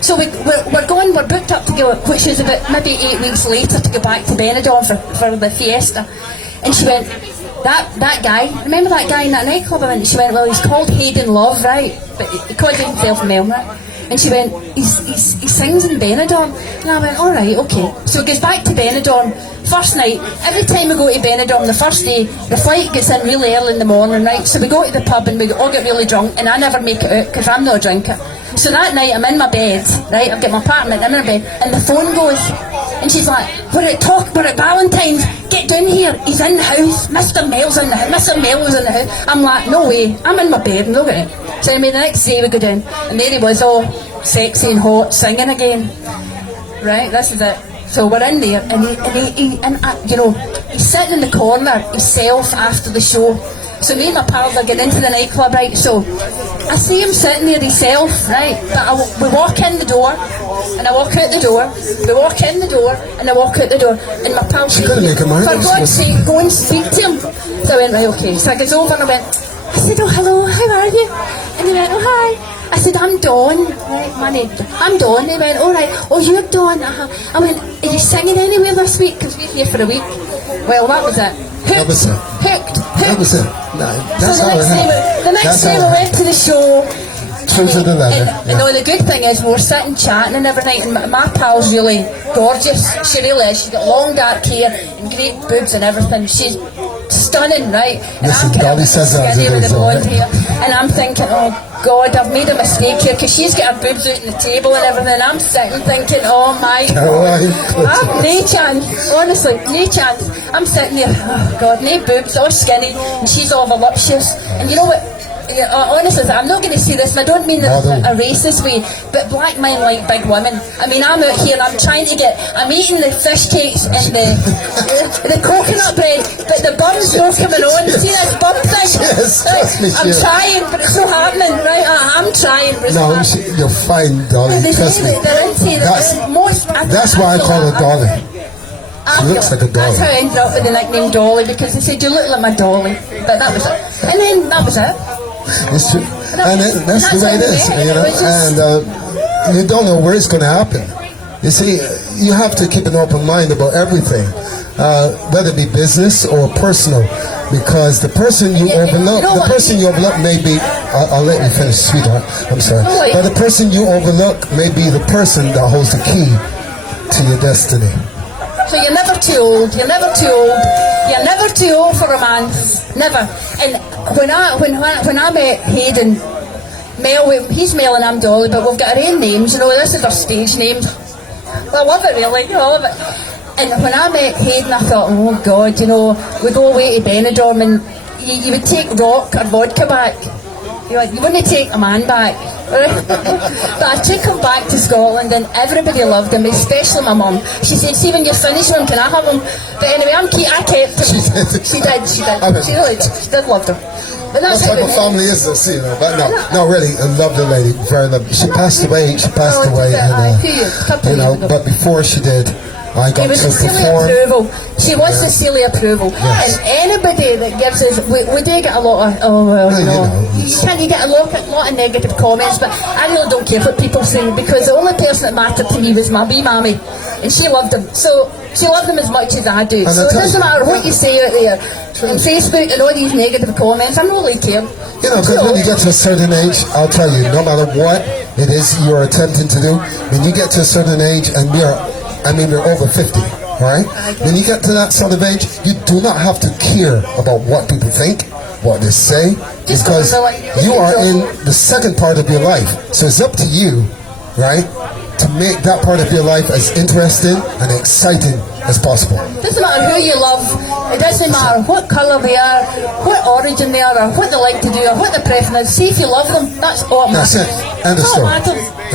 So we're booked up to go, which is about maybe 8 weeks later, to go back to Benidorm for the fiesta. And she went, that guy, remember that guy in that nightclub I went? She went, well, he's called Hayden Love, right? But he called himself Mel, right? And she went, he sings in Benidorm. And I went, alright, okay. So it goes back to Benidorm, first night. Every time we go to Benidorm, the first day, the flight gets in really early in the morning, right? So we go to the pub and we all get really drunk, and I never make it out because I'm not a drinker. So that night I'm in my bed, right? I've got my apartment, I'm in my bed, and the phone goes. And she's like, we're at Valentine's, get down here, he's in the house, Mr. Mel's in the house, Mr. Mel was in the house. I'm like, no way, I'm in my bed, I'm not going to. So anyway, the next day we go down, and there he was, all sexy and hot, singing again. Right, this is it. So we're in there, and you know, he's sitting in the corner himself after the show. So me and my pals are getting into the nightclub, right? So I see him sitting there himself, right? But we walk in the door, and I walk out the door. We walk in the door, and I walk out the door. And my pal said, for God's sake, go and speak to him. So I went, right, okay. So I goes over and I said, oh, hello, how are you? And he went, oh, hi. I said, I'm Dawn, right, my name, I'm Dawn. He went, all right, oh, you're Dawn. I went, are you singing anywhere this week? Because we're here for a week. Well, that was it. Hooked. That was it. No, that's so the next day we went to the show. True to the letter. And no, the good thing is we were sitting chatting and every night, and my pal's really gorgeous. She really is. She's got long dark hair and great boobs and everything. She's stunning, right? And listen, Dolly says that with the blonde hair. And I'm thinking, oh God, I've made a mistake here, because she's got her boobs out on the table and everything. I'm sitting thinking, oh my God, I've no chance, honestly, no chance. I'm sitting there, oh God, no boobs, all skinny, and she's all voluptuous. And you know what? Honestly, I'm not going to say this, and I don't mean it a racist way, but black men like big women. I mean, I'm out here and I'm trying to I'm eating the fish cakes and the coconut bread, but the bum's not coming on. See this bum thing? Yes, trust me, I'm trying, but it's not happening, right? I'm trying, but it's no, not happening. you're fine, Dolly. Trust me. That's why I call her Dolly. She looks like a dolly. That's how I ended up with the nickname Dolly, because they said, you look like my dolly. But that was it. And then that was it. It's true. And that's the way it is, you know. And you don't know where it's going to happen. You see, you have to keep an open mind about everything, whether it be business or personal, because the person you overlook may be, I'll let you finish, sweetheart, I'm sorry, but the person you overlook may be the person that holds the key to your destiny. So you're never too old, you're never too old, you're never too old for romance, never. And when I met Hayden, Mel, he's Mel and I'm Dolly, but we've got our own names, you know, this is our stage names. I love it really, I love it. And when I met Hayden, I thought, oh God, you know, we go away to Benidorm and you would take rock or vodka back. You wouldn't take a man back. But I took him back to Scotland and everybody loved him, especially my mum. She said, see, when you're finished with him, can I have him? But anyway, I kept him. She did. She really did. She did love him. But What type of family is this, you know? But no, really, I love the lady, very lovely. She passed away, but before she did, I got to perform. She was the seal of approval. Yes. And anybody that gives us, we do get a lot of, you get a lot of negative comments, but I really don't care what people say, because the only person that mattered to me was my wee mammy, and she loved him. So she loved him as much as I do. So it doesn't matter what you say out there on Facebook and all these negative comments. I don't really care. You know, because when you get to a certain age, I'll tell you, no matter what it is you're attempting to do, when you get to a certain age, and we're over 50, right? When you get to that sort of age, you do not have to care about what people think, what they say, because you are in the second part of your life. So it's up to you, right, to make that part of your life as interesting and exciting as possible. It doesn't matter who you love, it doesn't matter what colour they are, what origin they are, or what they like to do, or what their preference is. See, if you love them, that's all that matters. That's it. End of story.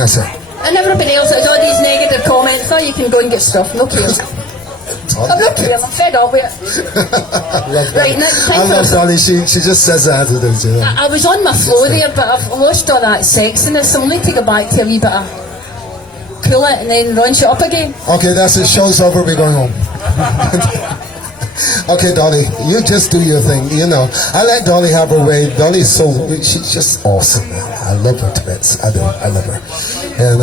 That's it. And everybody else has all these negative comments, now you can go and get stuff, no care. I'm not care, I'm fed up with it. Right, I love Dolly, she just says that. I was on my flow there, but I've lost all that sexiness, so I'm going to go back to a wee bit of cool it and then launch it up again. Okay, that's it, show's over, we're going home. Okay, Dolly, you just do your thing, you know. I let Dolly have her way. Dolly's she's just awesome, man. I love her to bits. I do, I love her. And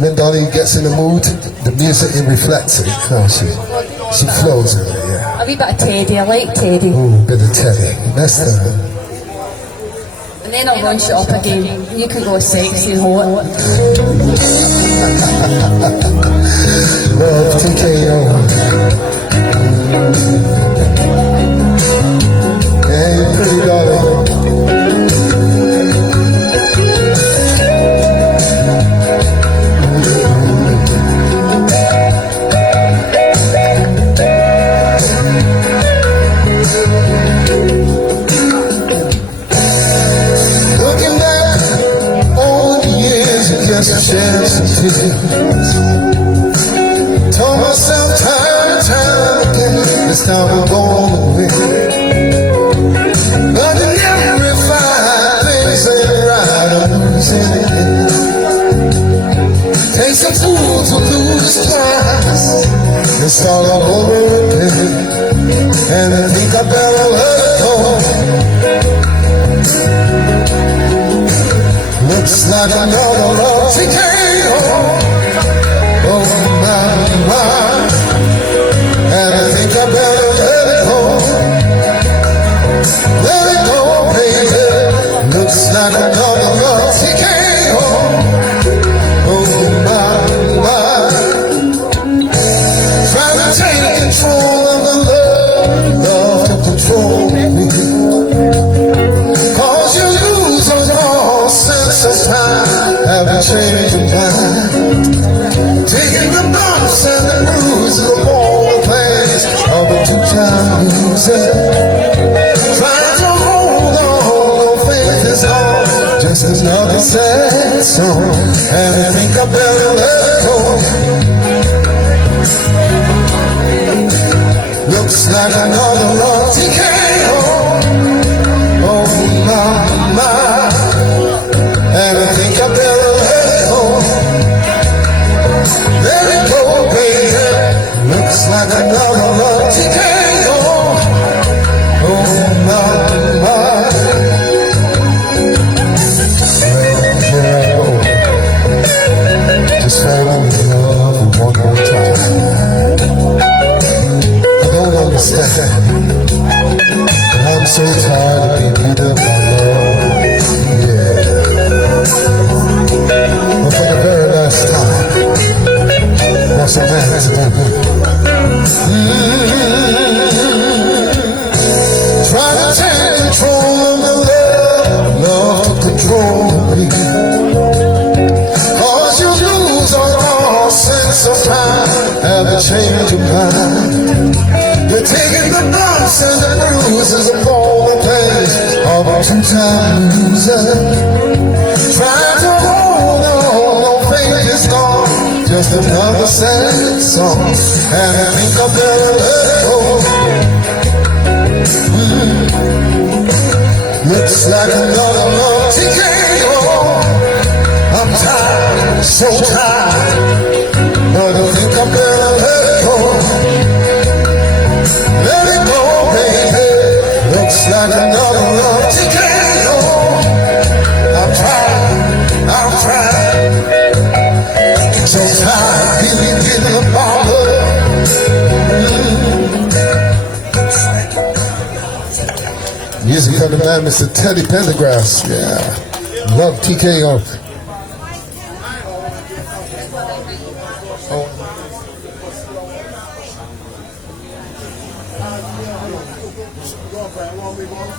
when Dolly gets in the mood, the music, it reflects it. Oh, she flows in it, yeah. A wee bit of Teddy, I like Teddy. Ooh, a bit of Teddy. That's the... And then I'll launch it up again. You can go sexy and hot. Love TKO. Hey, pretty Dolly. Looking back over the years, just shed some tears. Told myself time and time again, this time I'm going away. But in every fight, things ain't right, I'm losing again. Takes a fool to lose twice and start all over again. And I think I better let it go. Looks like another love TKO. Oh my, my. And I think I better let it go. Let it go, baby. Looks like another love TKO. Oh my, my. Trying to take control of the love to control me. Cause you lose all sense of time. Haven't changed your mind. Taking the bumps and the bruises of all the pains of a two-time loser. Trying to hold on, no faith is all, just another sad song. And I think I better let it go. Looks like another love TKO. Oh my, my. And I think I better let it go. Let it go, baby. Looks like another love TKO. Oh my, my. Well, here I go. Just fall in love one more time. I don't understand. I'm so tired of being beaten by love. Yeah. But for the very last time, what's the matter? Try to take control of my love to control me. Cause you lose all sense of time, haven't changed your mind. You're taking the bumps and the bruises of all the pains of Oftentimes trying to hold on, faith is gone. Just another sad song, and I think I'm better let go. Looks like another love TKO. I'm tired, so tired, but I think I'm better let go. Let it go, baby. Looks like another love TKO. I'm trying, so tired, getting the bottle. Music from the man, Mr. Teddy Pendergrass. Yeah, love TKO.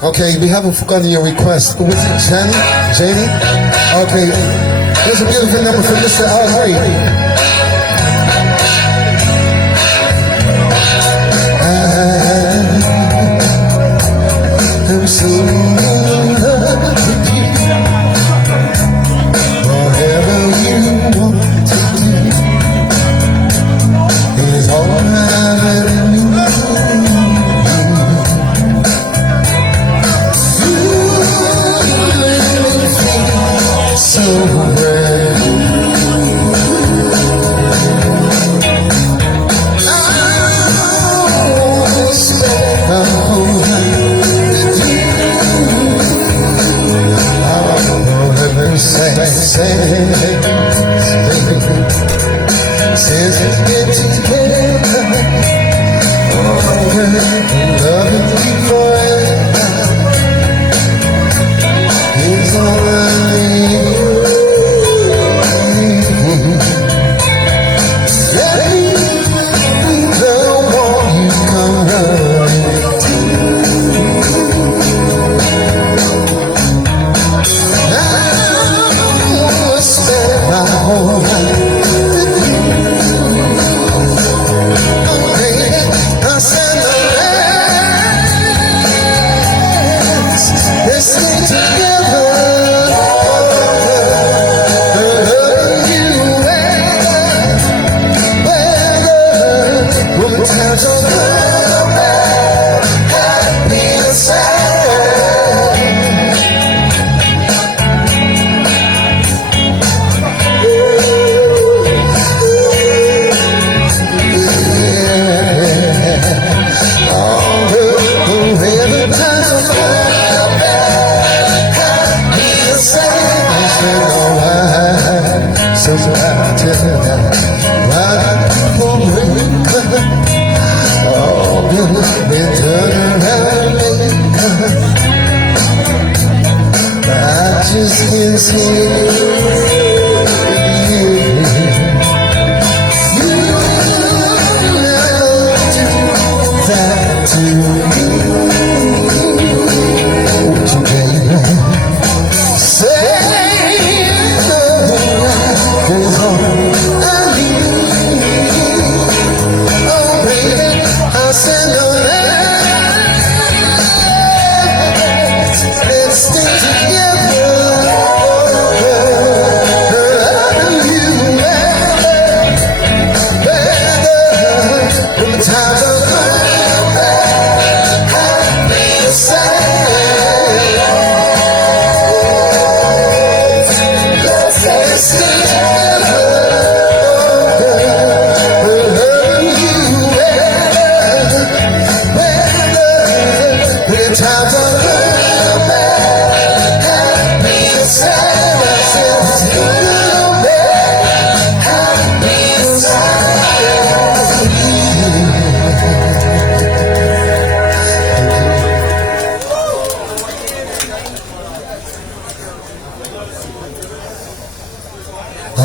Okay, we haven't forgotten your request. Was it Jenny? Janie? Okay, there's a beautiful number from Mr. Audrey. I'm so in love with you. Whatever you want to do is all I ever knew. So rare. I spent my whole life with you. I don't ever say since we get together. Oh, girl, loving you forever is all I need.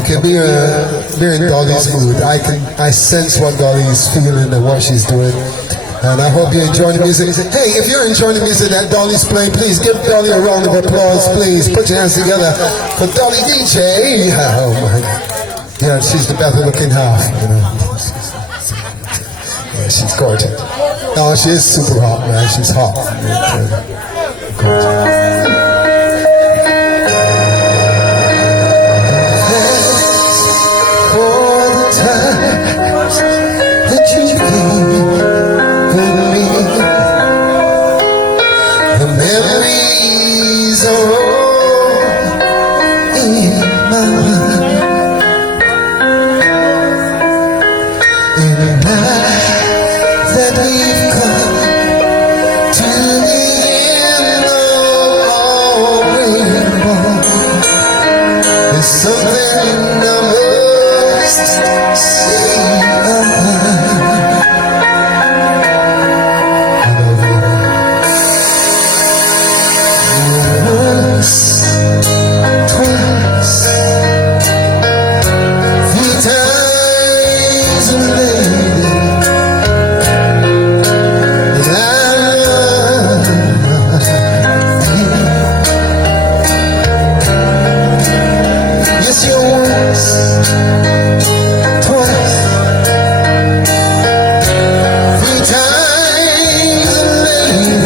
Okay, we're in Dolly's mood. I sense what Dolly is feeling and what she's doing. And I hope you enjoy the music. Hey, if you're enjoying the music that Dolly's playing, please give Dolly a round of applause, please. Put your hands together for Dolly DJ. Oh my God. Yeah, she's the better looking half, you know. Yeah, she's gorgeous. No, she is super hot, man. She's hot. For the times that you gave me, the memories are all in my mind. And now that we've come to the end of our rainbow, there's something I must say. Once, twice, 3 times a lady that I love you. Yes, you once, twice, 3 times a lady.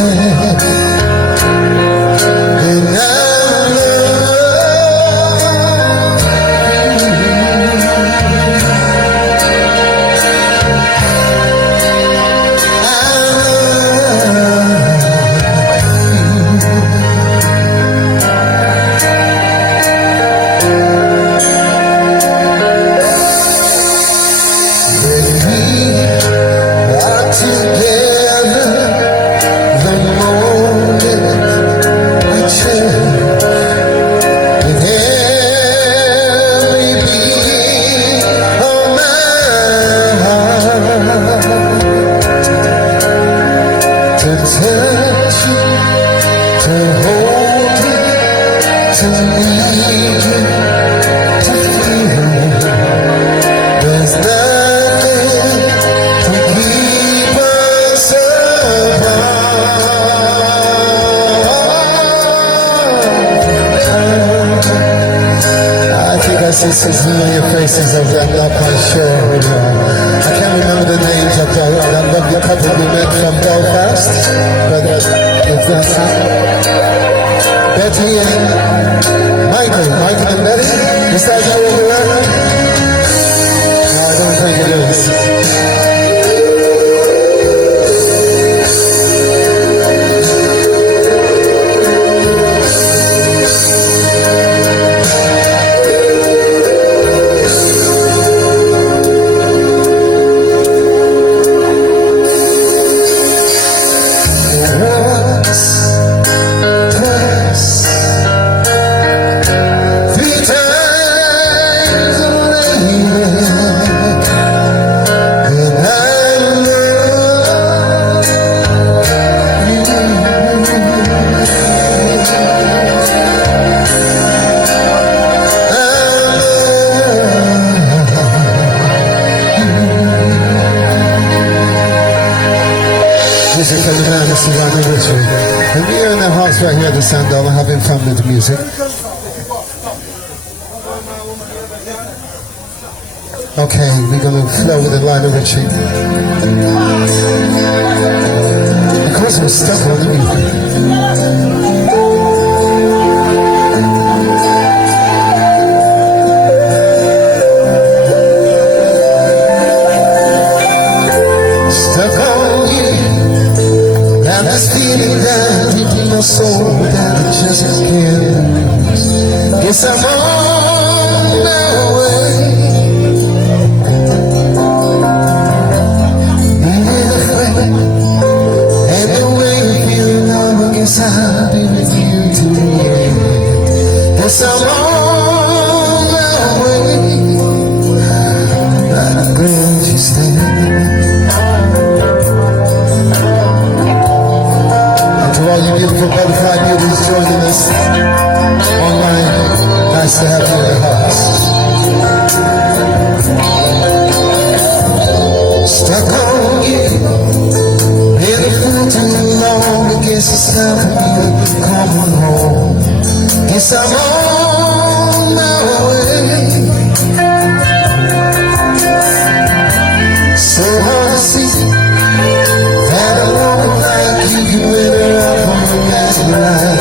And I together the moment I share with every beat of my heart, to touch you, to hold you, to need you, to feel. There's nothing to keep us apart. I think I see some familiar faces over there. I'm not quite sure who they are. I can't remember the names of that lovely couple we met from Belfast, but if that's Betty and Michael and Betty, is that how you are? No, I don't think it is. Once, twice, 3 times a lady, and I love you. Music from the man, Mr. Ronnie Richard. And we are in the house right here at the Dolly having fun with the music. Okay, we're going to flow with the Lionel Richie. Because we're stuck on the music. Stuck on you, and this feeling that deep in my soul that I just can't lose. Guess I'm on my way. Being afraid, and the way you feel now, I guess I'll be with you till the end. Guess I'm on my way. I'm glad you stayed. To all you beautiful butterfly beauties joining us online, nice to have you in the house. Stuck on you, been a fool too long. I guess it's time for me to come home. Guess I'm on my way. So hard to see that a woman like you can win her up on the last ride.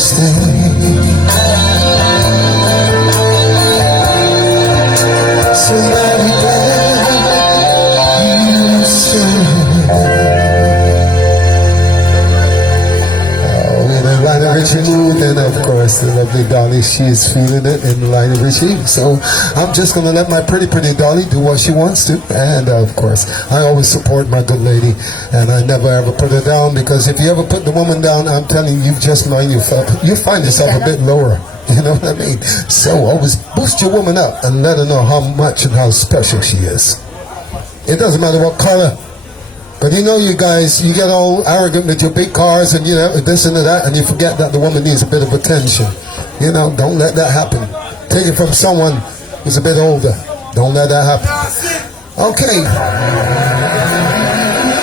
stay. Somebody there, you say. Lionel Richie mood, and of course the lovely Dolly, she is feeling it in Lionel Richie. So I'm just going to let my pretty Dolly do what she wants to, and of course I always support my good lady, and I never ever put her down, because if you ever put the woman down, I'm telling you, you've just mind yourself, you find yourself a bit lower. You know what I mean? So always boost your woman up and let her know how much and how special she is. It doesn't matter what color. But you know, you guys, you get all arrogant with your big cars and, you know, this and that, and you forget that the woman needs a bit of attention. You know, don't let that happen. Take it from someone who's a bit older. Don't let that happen. Okay.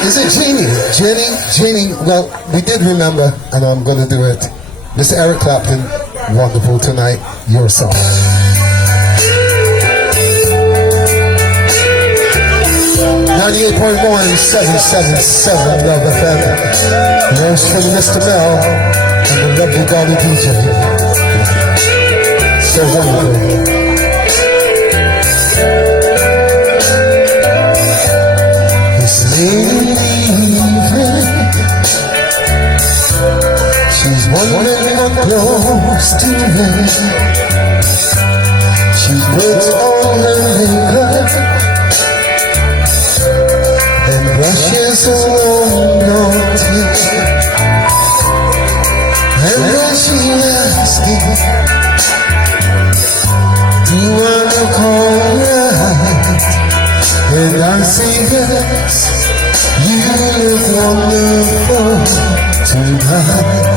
Is it Jeannie? Well, we did remember, and I'm going to do it. Mr. Eric Clapton, wonderful tonight, your song. 98.1 777 Love FM. Yours from Mr. Mel and the lovely Dolly DJ. So wonderful. This evening, she's wondering how close to me. She puts on her makeup and brushes her long teeth, and then she asks me, do I look alright? And I say yes, you look wonderful tonight.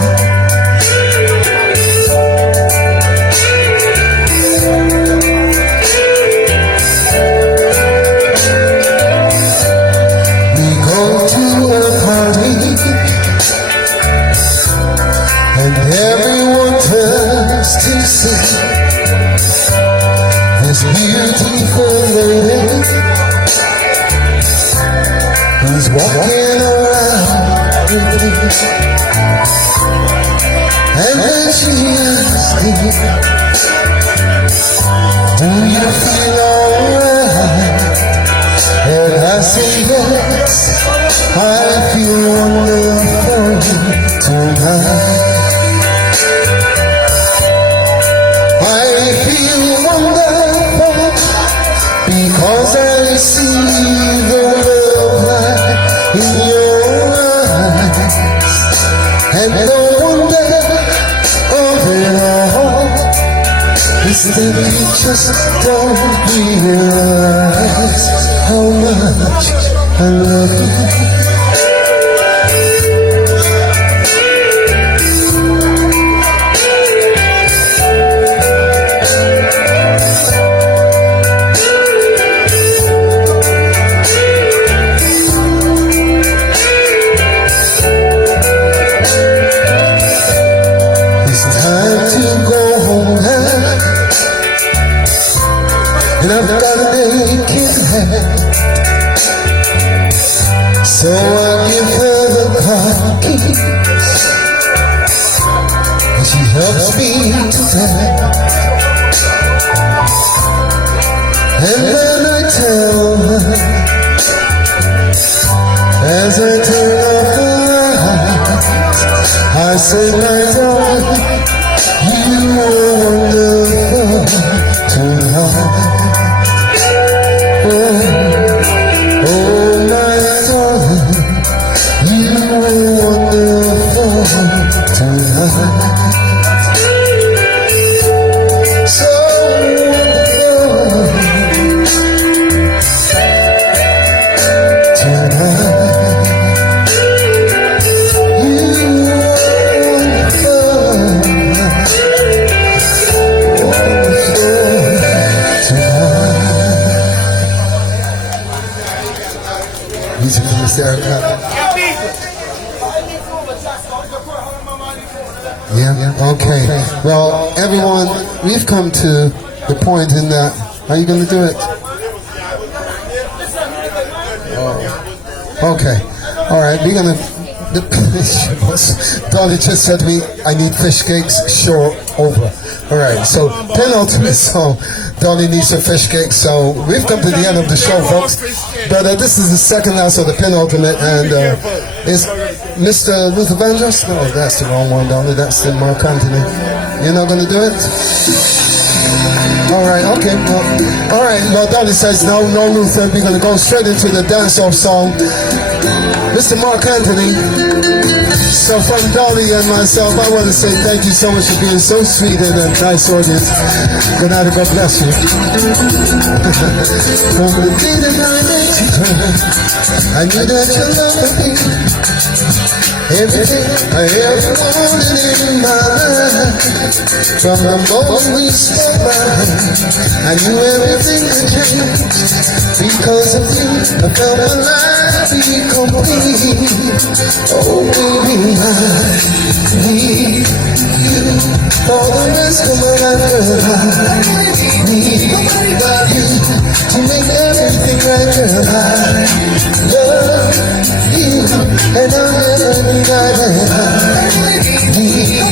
Everyone turns to see this beautiful lady who's walking around with me. And then she asks me, do you feel alright? And I say yes, I feel wonderful tonight. Because I see the love light in your eyes, and the wonder of it all is that you just don't realize how much I love you. And I've got a naked hand, so I give her the car keys, and she helps me to bed. And then I tell her, as I turn off the lights, I say, my darling, you are wonderful tonight. Oh, my darling, you are wonderful tonight. So wonderful tonight. You are wonderful tonight. Music from Mr. Eric Clapton. Yeah, okay. Well, everyone, we've come to the point in that. Are you going to do it? Oh. Okay. All right, we're going to Dolly just said to me, I need fish cakes, sure, over. Alright, so penultimate song, Dolly needs her fish cakes. So we've come to the end of the show, folks. But this is the second last of the penultimate, and it's Mr. Luther Vandross? No, that's the wrong one, Dolly. That's the Mark Anthony. You're not going to do it? Alright, okay. Well, Dolly says no Luther. We're going to go straight into the dance-off song. Mr. Mark Anthony. So from Dolly and myself, I want to say thank you so much for being so sweet and a nice audience. Good night and God bless you. From the day that I met you, I knew that your love would be everything I ever wanted in my life. From the moment we spoke, I knew everything would change. Because of you, I felt my life be complete. Oh baby, I need you for the rest of my life. I need you to make everything right, girl. I love you, and I'll never deny that I need you.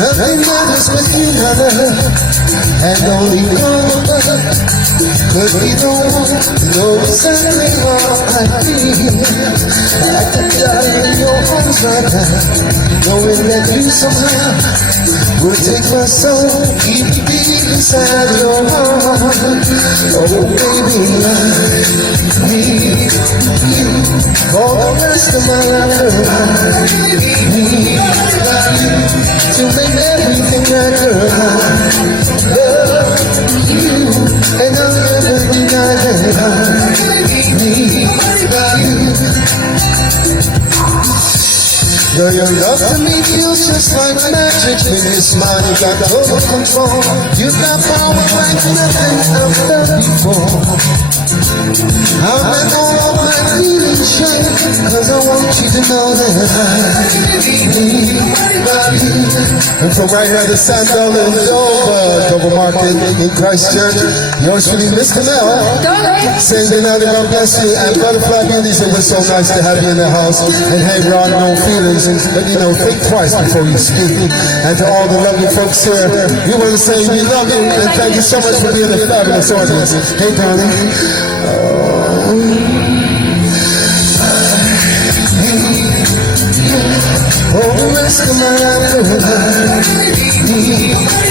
Nothing matters with you, mother, and only God. Cause we don't know exactly how I feel. I can die in your arms right now, knowing that you somehow will take my soul, keep it deep inside your heart. Oh baby, I need you for the rest of my life. I need you to make everything right, girl. I love you, and I'll never deny that I need you. Girl, your love to me feels just like magic. When you smile, you got total control. You got power like nothing I've felt before. I'll let all of my feelings show, cause I want you to know that I need you. And from right here to Sandal in Dover Market in Christchurch, yours truly, Mr. Mel. Saying good night and God bless you. And Butterfly Beauties, it was so nice to have you in the house. And hey, Ron, no feelings, but you know, think twice before you speak. And to all the lovely folks here, we want to say we love you and thank you so much for being a fabulous audience. Hey, darling. For the rest of my life,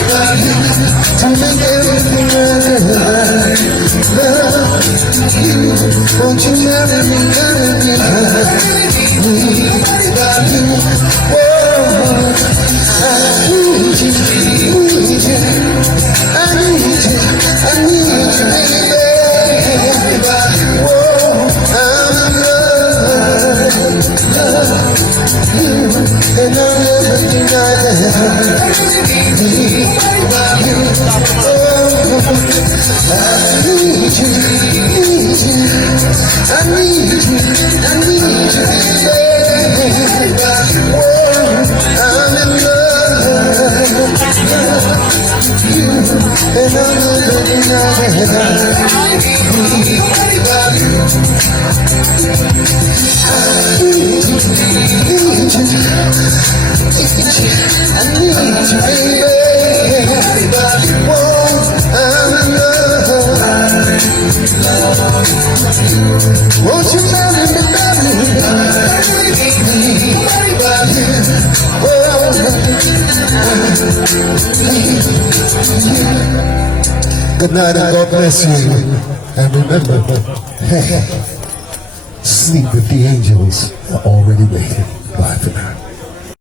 I need to make everything right. Love you, won't you marry me, marry me? I need you. Whoa, I need you, need you. I need you, I need you, baby. Whoa, I'm in love, you, and I'll never deny that I need you. Oh, I need you, need you. I need you, I need you, baby. Whoa, I'm in love, you, and I'll never deny that I need you. Won't you marry me, good night and God bless you. And remember, hey, sleep with the angels are already waiting. Bye for now.